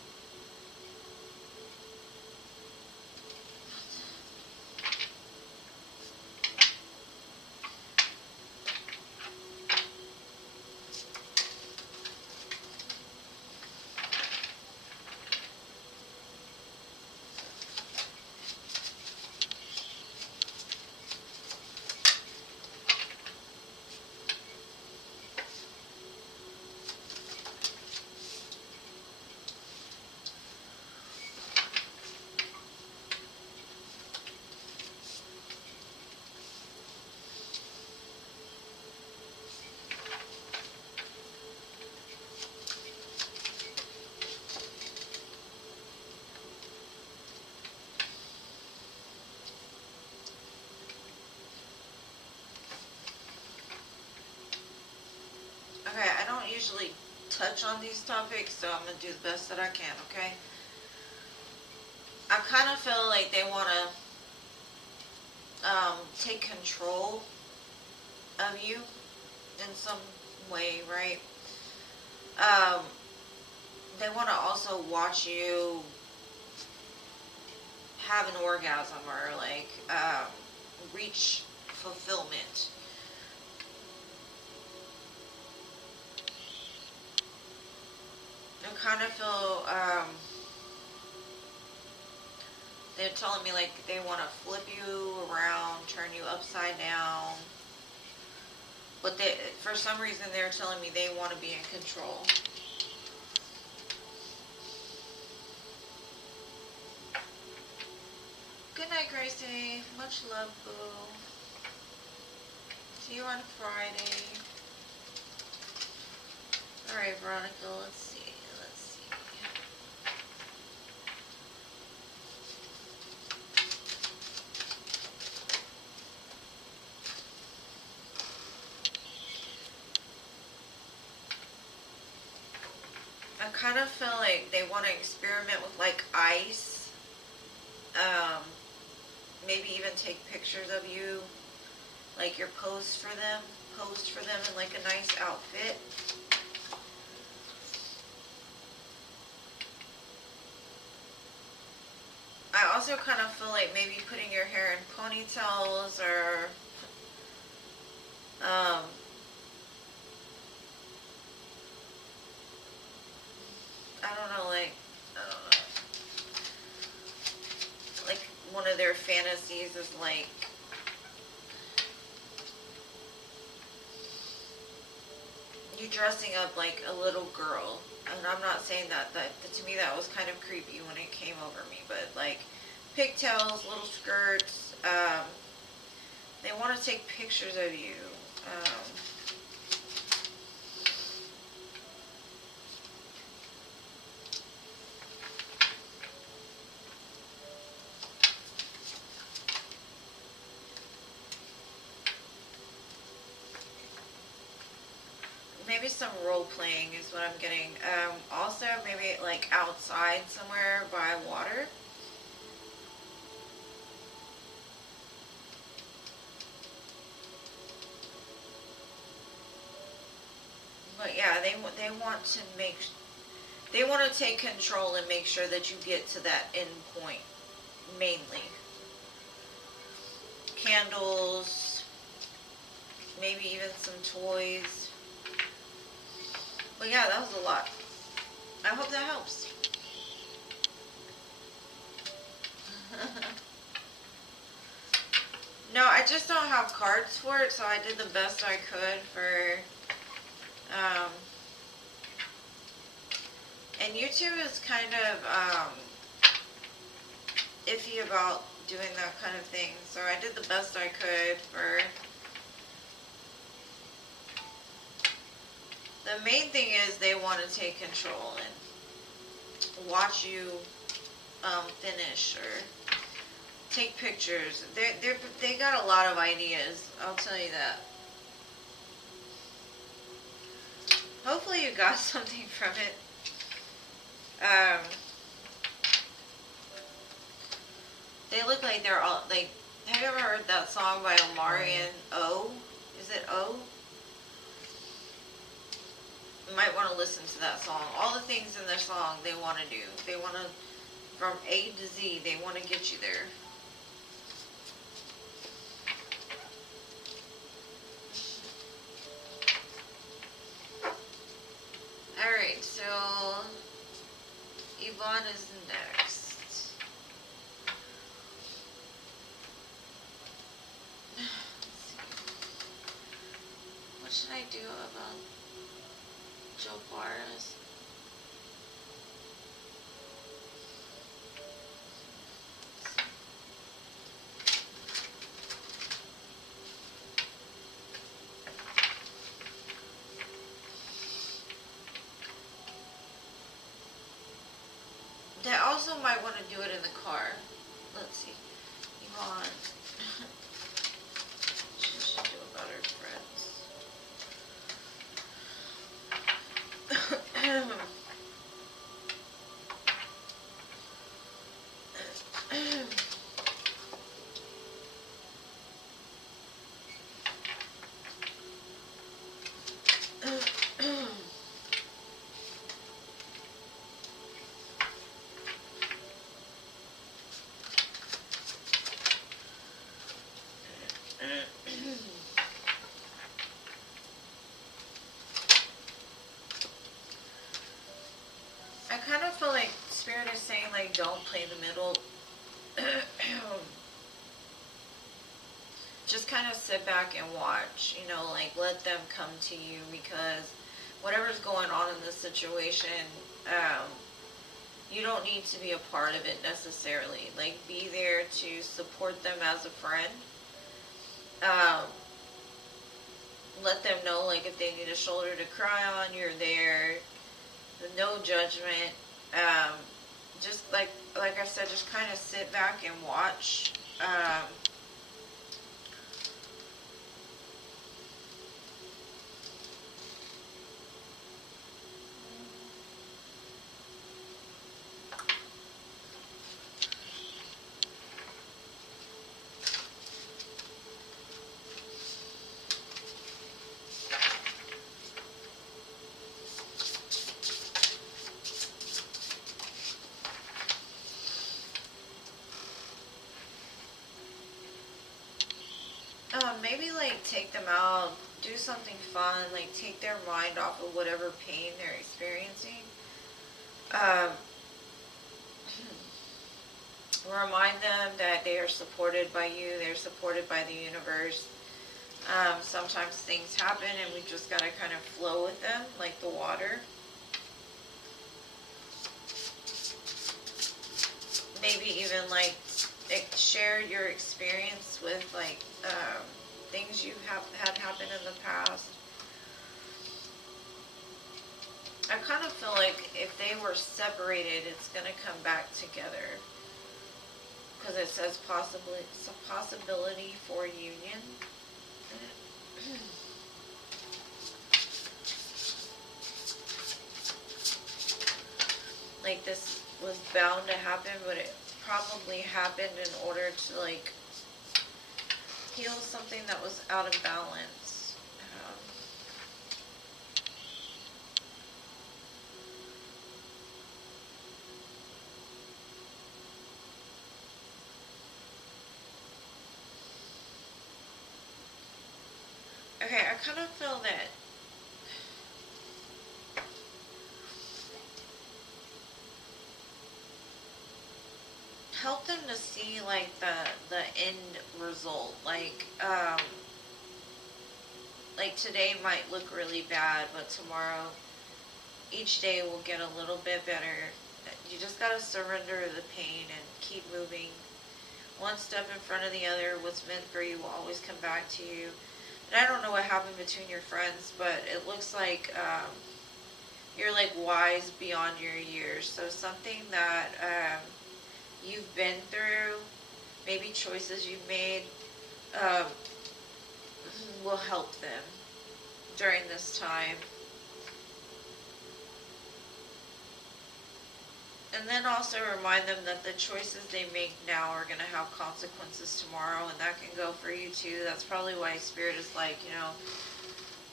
Okay, I don't usually touch on these topics, so I'm going to do the best that I can, okay? I kind of feel like they want to take control of you in some way, right? They want to also watch you have an orgasm or like reach fulfillment. I kind of feel they're telling me like they want to flip you around, turn you upside down. But they, for some reason, they're telling me they want to be in control. Good night, Gracie. Much love, boo. See you on Friday. Alright, Veronica, let's see. I kind of feel like they want to experiment with like ice. Maybe even take pictures of you, like your posed for them in like a nice outfit. I also kind of feel like maybe putting your hair in ponytails or I don't know, like, one of their fantasies is like you dressing up like a little girl. And I'm not saying that to me that was kind of creepy when it came over me, but like pigtails, little skirts, they want to take pictures of you. maybe some role playing is what I'm getting. Also, maybe like outside somewhere by water. But yeah, they want to they want to take control and make sure that you get to that end point mainly. Candles, maybe even some toys. But yeah, that was a lot. I hope that helps. No, I just don't have cards for it, so I did the best I could for, and YouTube is kind of, iffy about doing that kind of thing, so I did the best I could for. The main thing is they want to take control and watch you finish or take pictures. They got a lot of ideas, I'll tell you that. Hopefully you got something from it. They look like they're all, like, have you ever heard that song by Omarion, O? Is it O? You might want to listen to that song. All the things in their song they want to do. They want to, from A to Z, they want to get you there. Alright, so Yvonne is next. Let's see. What should I do about Joe Barnes? They also might want to do it in the car. Let's see. Yvonne. She should do about her friends. I kind of feel like Spirit is saying, like, don't play the middle. Just kind of sit back and watch, you know, like, let them come to you, because whatever's going on in this situation, you don't need to be a part of it necessarily. Like, be there to support them as a friend. Let them know, like, if they need a shoulder to cry on, you're there. No judgment. Just like I said, just kind of sit back and watch. Maybe like take them out, do something fun, like take their mind off of whatever pain they're experiencing. Remind them that they are supported by you, they're supported by the universe. Sometimes things happen and we just gotta kind of flow with them, like the water. Maybe even like share your experience with like things you have had happen in the past. I kind of feel like if they were separated, it's going to come back together. Because it says possibly, it's a possibility for union. like this was bound to happen, but it probably happened in order to like heal something that was out of balance. Okay, I kind of feel that help them to see like the end result. Like today might look really bad, but tomorrow each day will get a little bit better. You just gotta surrender the pain and keep moving. One step in front of the other. What's meant for you will always come back to you. And I don't know what happened between your friends, but it looks like you're like wise beyond your years. So something that you've been through, maybe choices you've made, um, will help them during this time. And then also remind them that the choices they make now are going to have consequences tomorrow, and that can go for you too. That's probably why Spirit is like,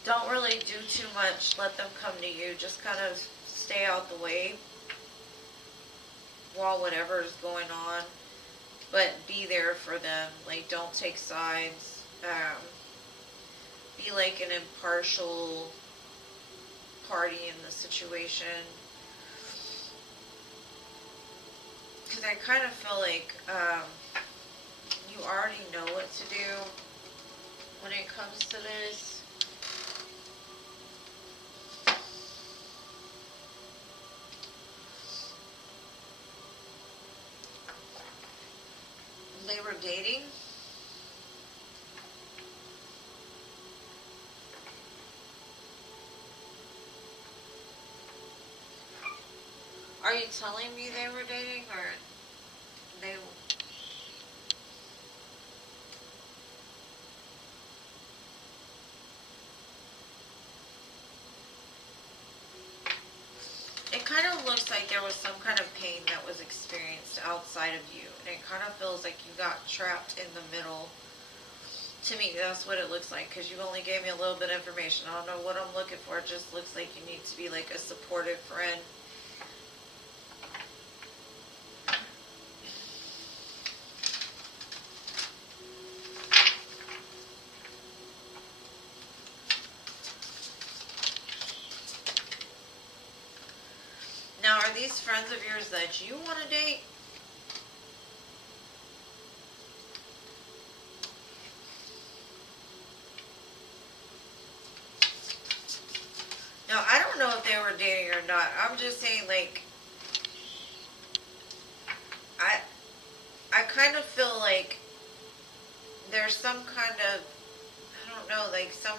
don't really do too much. Let them come to you. Just kind of stay out the way while whatever is going on. But be there for them. Like, don't take sides. Be like an impartial party in the situation. Because I kind of feel like you already know what to do when it comes to this. They were dating. Are you telling me they were dating, or they... It kind of looks like there was some kind of pain that was experienced outside of you, and it kind of feels like you got trapped in the middle. To me, that's what it looks like, because you only gave me a little bit of information. I don't know what I'm looking for. It just looks like you need to be like a supportive friend. Now, are these friends of yours that you want to date? Now, I don't know if they were dating or not. I'm just saying, like, I kind of feel like there's some kind of, I don't know, like some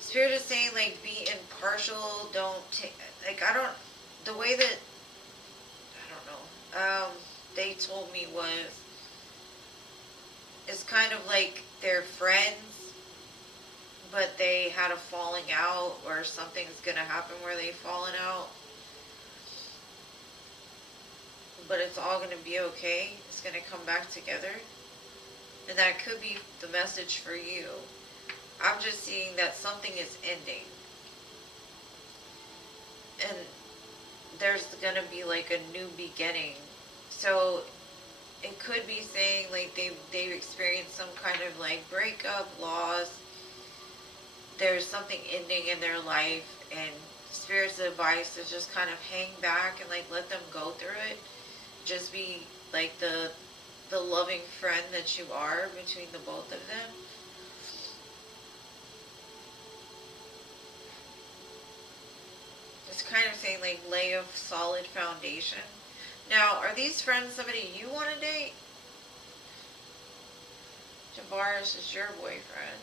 Spirit is saying, like, be impartial, don't take, like, I don't, the way that, I don't know, they told me was, it's kind of like they're friends, but they had a falling out, or something's gonna happen where they've fallen out. But it's all gonna be okay. It's gonna come back together. And that could be the message for you. I'm just seeing that something is ending. And there's gonna be like a new beginning. So it could be saying like they've experienced some kind of like breakup, loss. There's something ending in their life, and Spirit's advice is just kind of hang back and like let them go through it. Just be like the loving friend that you are between the both of them. It's kind of saying like lay a solid foundation. Now, are these friends somebody you want to date? Tavares is your boyfriend.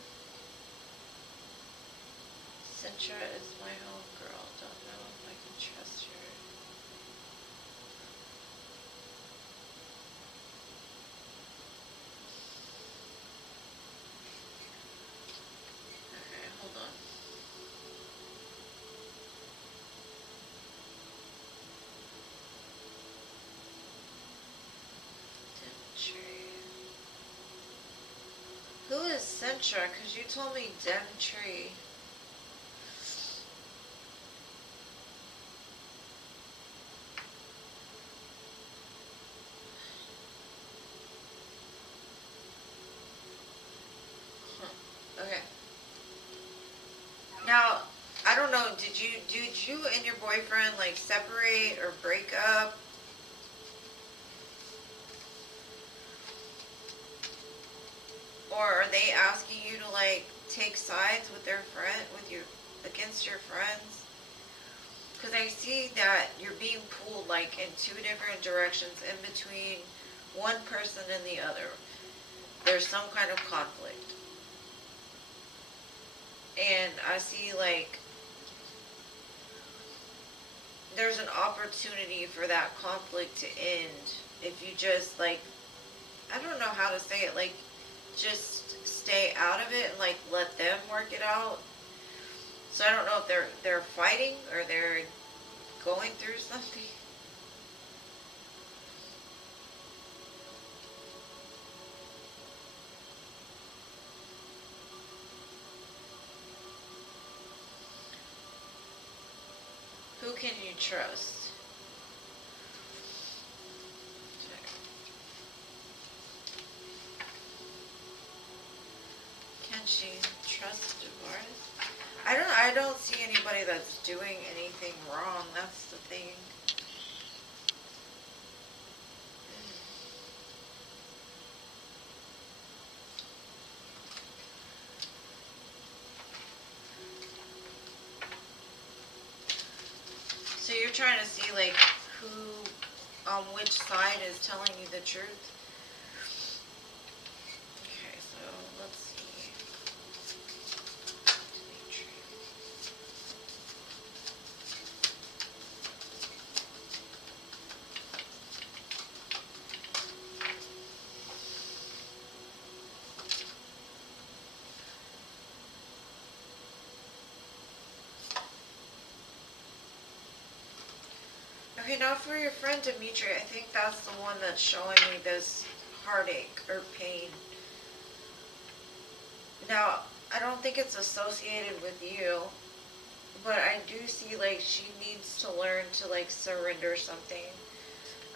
Sintra is my homegirl. Don't know if I can trust her. Okay, hold on. Centra, because you told me Devontree. Okay. Now, I don't know, did you and your boyfriend like separate or break up? Or are they asking you to like take sides with their friend, with your, against your friends? Because I see that you're being pulled like in two different directions in between one person and the other. There's some kind of conflict. And I see like there's an opportunity for that conflict to end if you just like, I don't know how to say it, like just stay out of it and like let them work it out. So I don't know if they're fighting or they're going through something. Who can you trust? Can she trust divorce? I don't see anybody that's doing anything wrong. That's the thing. So you're trying to see like who on which side is telling you the truth? Okay, so let's see. Okay, now for your friend Dimitri, I think that's the one that's showing me this heartache or pain. Now, I don't think it's associated with you, but I do see like she needs to learn to like surrender something.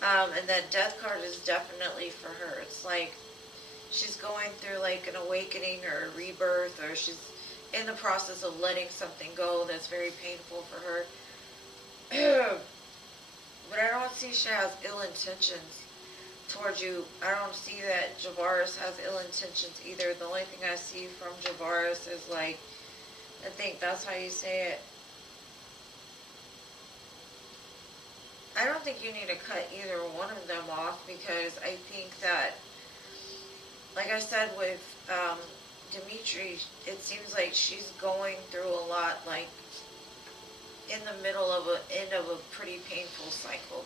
And that death card is definitely for her. It's like she's going through like an awakening or a rebirth, or she's in the process of letting something go that's very painful for her. But I don't see she has ill intentions towards you. I don't see that Javaris has ill intentions either. The only thing I see from Javaris is like, I think that's how you say it. I don't think you need to cut either one of them off, because I think that, like I said with Dimitri, it seems like she's going through a lot, like in the middle of end of a pretty painful cycle.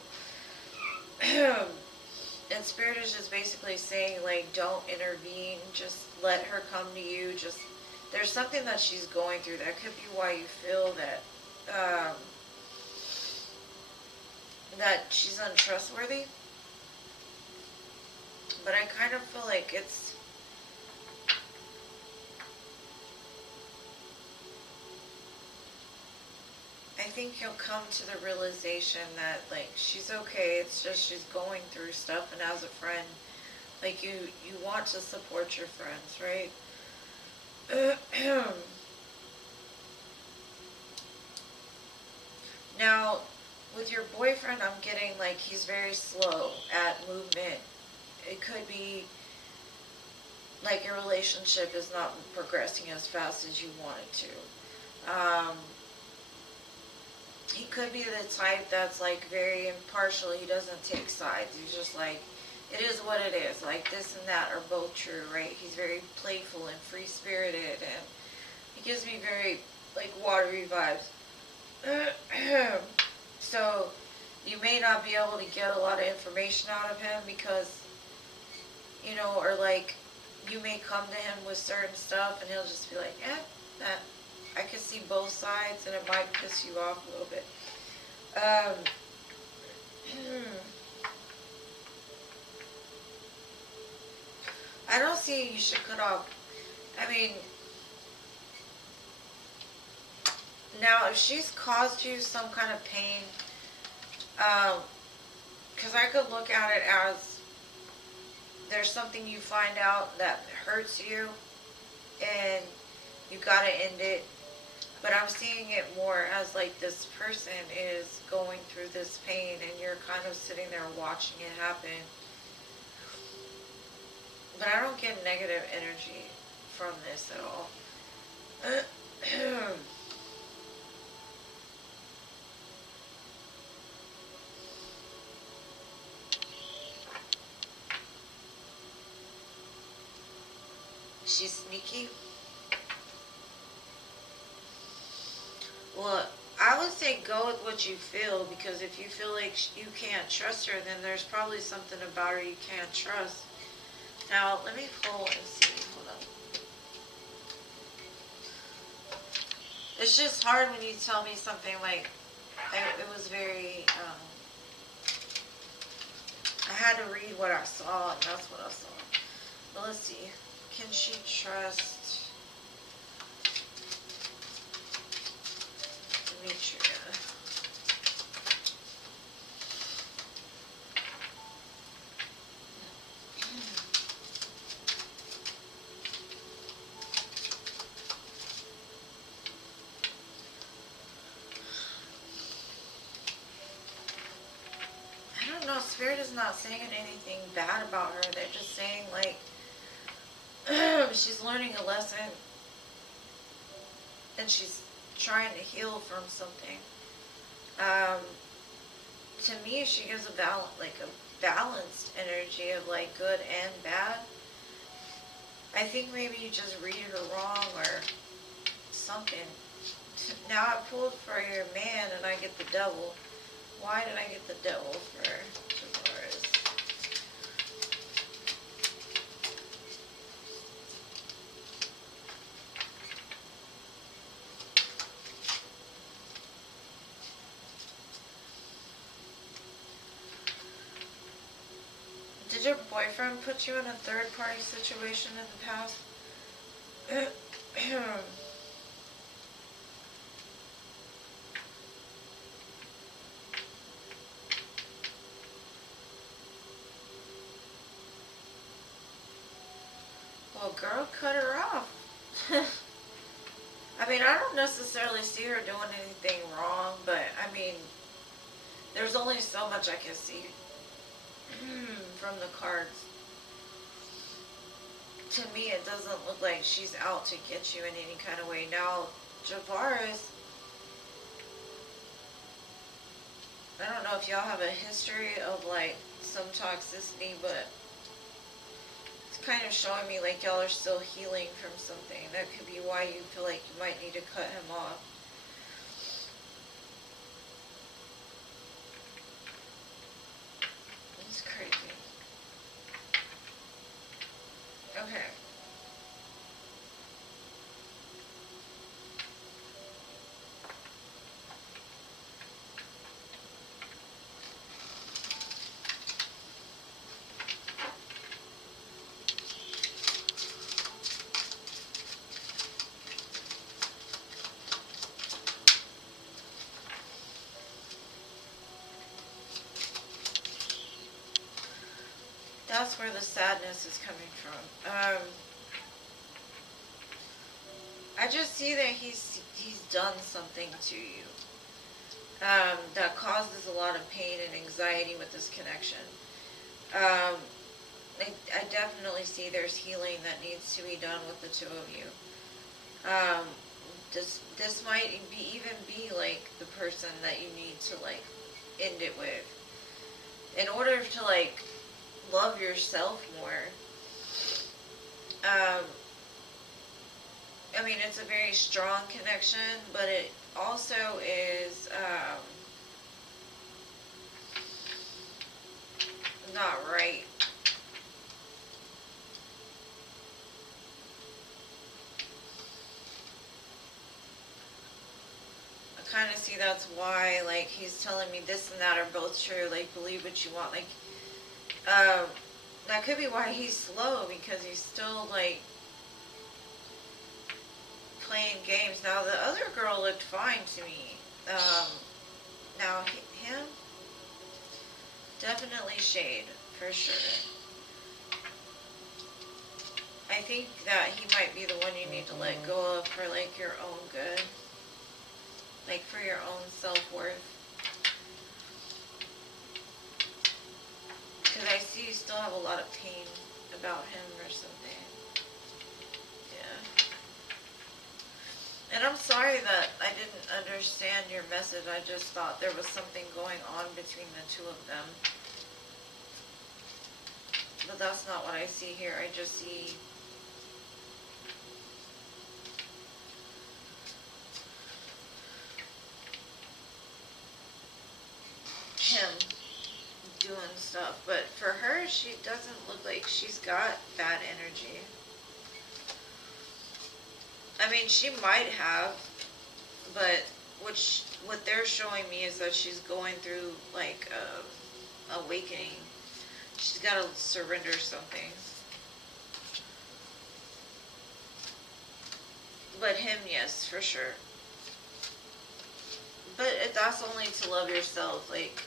And Spirit is just basically saying like, don't intervene, just let her come to you. Just, there's something that she's going through. That could be why you feel that that she's untrustworthy. But I kind of feel like it's, I think you'll come to the realization that like she's okay. It's just she's going through stuff, and as a friend, like you want to support your friends, right? Now, with your boyfriend, I'm getting like he's very slow at movement. It could be like your relationship is not progressing as fast as you want it to. He could be the type that's like very impartial. He doesn't take sides. He's just like, it is what it is. Like this and that are both true, right? He's very playful and free spirited, and he gives me very like watery vibes. So you may not be able to get a lot of information out of him because, you know, or like you may come to him with certain stuff and he'll just be like, that I can see both sides, and it might piss you off a little bit. I don't see you should cut off I mean, now if she's caused you some kind of pain, because I could look at it as there's something you find out that hurts you and you gotta end it. But I'm seeing it more as like this person is going through this pain and you're kind of sitting there watching it happen. But I don't get negative energy from this at all. She's sneaky. Well, I would say go with what you feel, because if you feel like you can't trust her, then there's probably something about her you can't trust. Now, let me pull and see. Hold on. It's just hard when you tell me something like, it was very, I had to read what I saw, and that's what I saw. But let's see. Can she trust Demetria? I don't know. Spirit is not saying anything bad about her. They're just saying, like, she's learning a lesson and she's trying to heal from something. To me, she gives a balanced energy of like good and bad. I think maybe you just read her wrong or something. Now I pulled for your man and I get the devil. Why did I get the devil for Dolores? Did your boyfriend put you in a third-party situation in the past? Well, girl, cut her off. I mean, I don't necessarily see her doing anything wrong, but I mean, there's only so much I can see from the cards. To me, it doesn't look like she's out to get you in any kind of way. Now, Javaris, I don't know if y'all have a history of like some toxicity, but it's kind of showing me like y'all are still healing from something. That could be why you feel like you might need to cut him off. It's crazy. Okay. That's where the sadness is coming from. I just see that he's done something to you that causes a lot of pain and anxiety with this connection. I definitely see there's healing that needs to be done with the two of you. This might even be like the person that you need to like end it with in order to like love yourself more. I mean, it's a very strong connection, but it also is not right. I kind of see that's why, like, he's telling me this and that are both true, like, believe what you want, like, that could be why he's slow, because he's still, like, playing games. Now, the other girl looked fine to me. Now, him, definitely shade, for sure. I think that he might be the one you need to let go of for, like, your own good. Like, for your own self-worth. Because I see you still have a lot of pain about him or something. Yeah. And I'm sorry that I didn't understand your message. I just thought there was something going on between the two of them. But that's not what I see here. I just see him doing stuff. But for her, she doesn't look like she's got bad energy. I mean, she might have, but what they're showing me is that she's going through, like, awakening. She's got to surrender something. But him, yes, for sure. But that's only to love yourself. Like,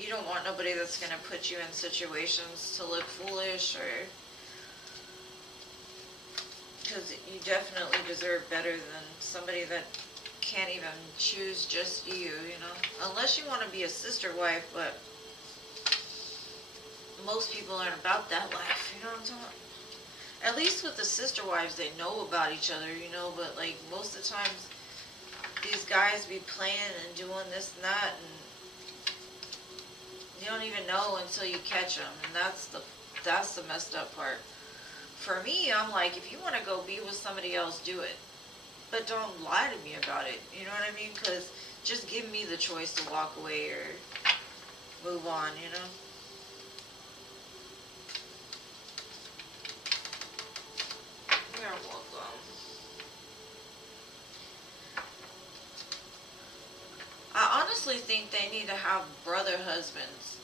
you don't want nobody that's going to put you in situations to look foolish, or... Because you definitely deserve better than somebody that can't even choose just you, you know? Unless you want to be a sister wife, but most people aren't about that life, you know what I'm talking about? At least with the sister wives, they know about each other, you know, but, like, most of the times, these guys be playing and doing this and that, and you don't even know until you catch them, and that's the messed up part. For me, I'm like, if you want to go be with somebody else, do it. But don't lie to me about it, you know what I mean? Because just give me the choice to walk away or move on, you know? You're welcome. I honestly think they need to have brother husbands.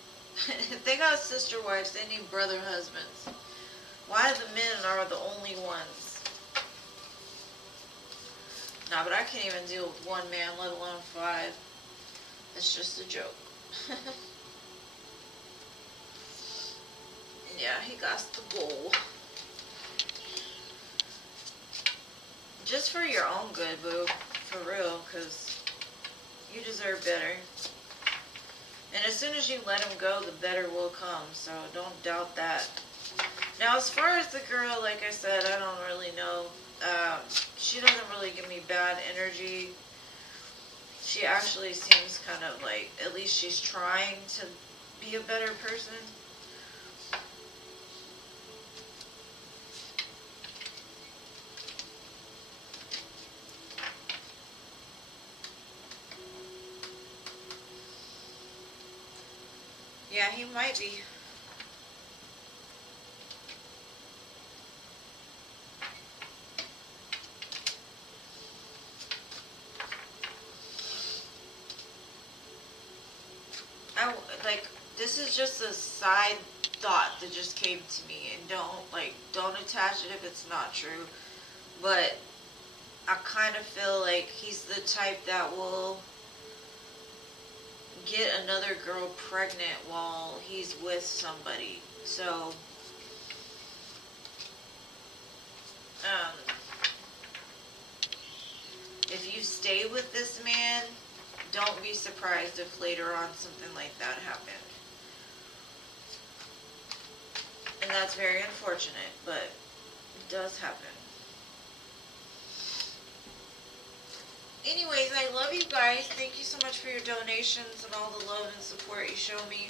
If they got sister wives, they need brother husbands. Why the men are the only ones? Nah, but I can't even deal with one man, let alone 5. It's just a joke. Yeah, he got the goal. Just for your own good, boo. For real, because you deserve better. And as soon as you let him go, the better will come. So don't doubt that. Now, as far as the girl, like I said, I don't really know. She doesn't really give me bad energy. She actually seems kind of like, at least she's trying to be a better person. Yeah, he might be. Like, this is just a side thought that just came to me, and don't attach it if it's not true, but I kind of feel like he's the type that will get another girl pregnant while he's with somebody. So, if you stay with this man, don't be surprised if later on something like that happened. And that's very unfortunate, but it does happen. Anyways, I love you guys. Thank you so much for your donations and all the love and support you show me.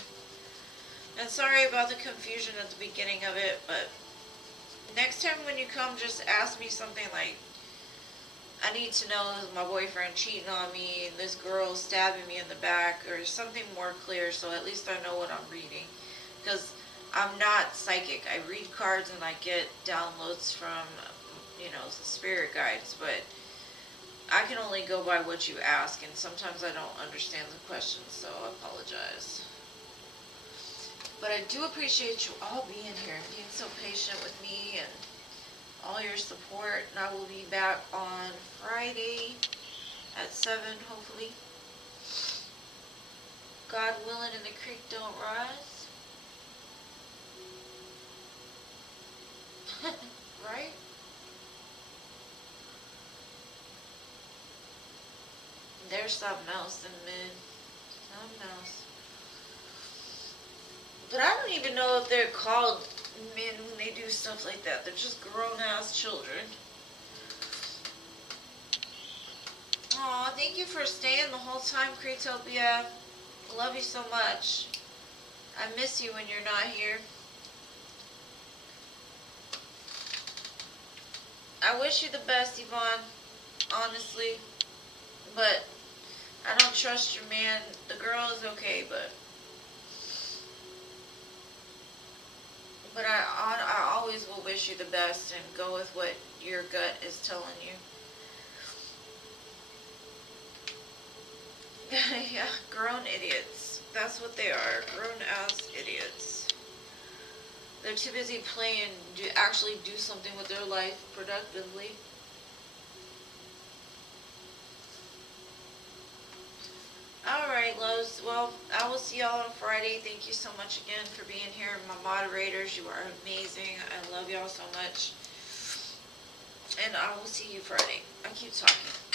And sorry about the confusion at the beginning of it, but next time when you come, just ask me something like, I need to know, is my boyfriend cheating on me, and this girl stabbing me in the back, or something more clear, so at least I know what I'm reading. Because I'm not psychic. I read cards and I get downloads from, you know, the spirit guides, but I can only go by what you ask, and sometimes I don't understand the questions, so I apologize. But I do appreciate you all being here, being so patient with me, and all your support, and I will be back on Friday at 7, hopefully. God willing, and the creek don't rise. Right? There's something else in mid. Something else. But I don't even know if they're called men when they do stuff like that. They're just grown-ass children. Aw, thank you for staying the whole time, Creatopia. Love you so much. I miss you when you're not here. I wish you the best, Yvonne. Honestly. But I don't trust your man. The girl is okay, but I always will wish you the best and go with what your gut is telling you. Yeah, grown idiots. That's what they are. Grown-ass idiots. They're too busy playing to actually do something with their life productively. Alright, loves. Well, I will see y'all on Friday. Thank you so much again for being here. My moderators, you are amazing. I love y'all so much. And I will see you Friday. I keep talking.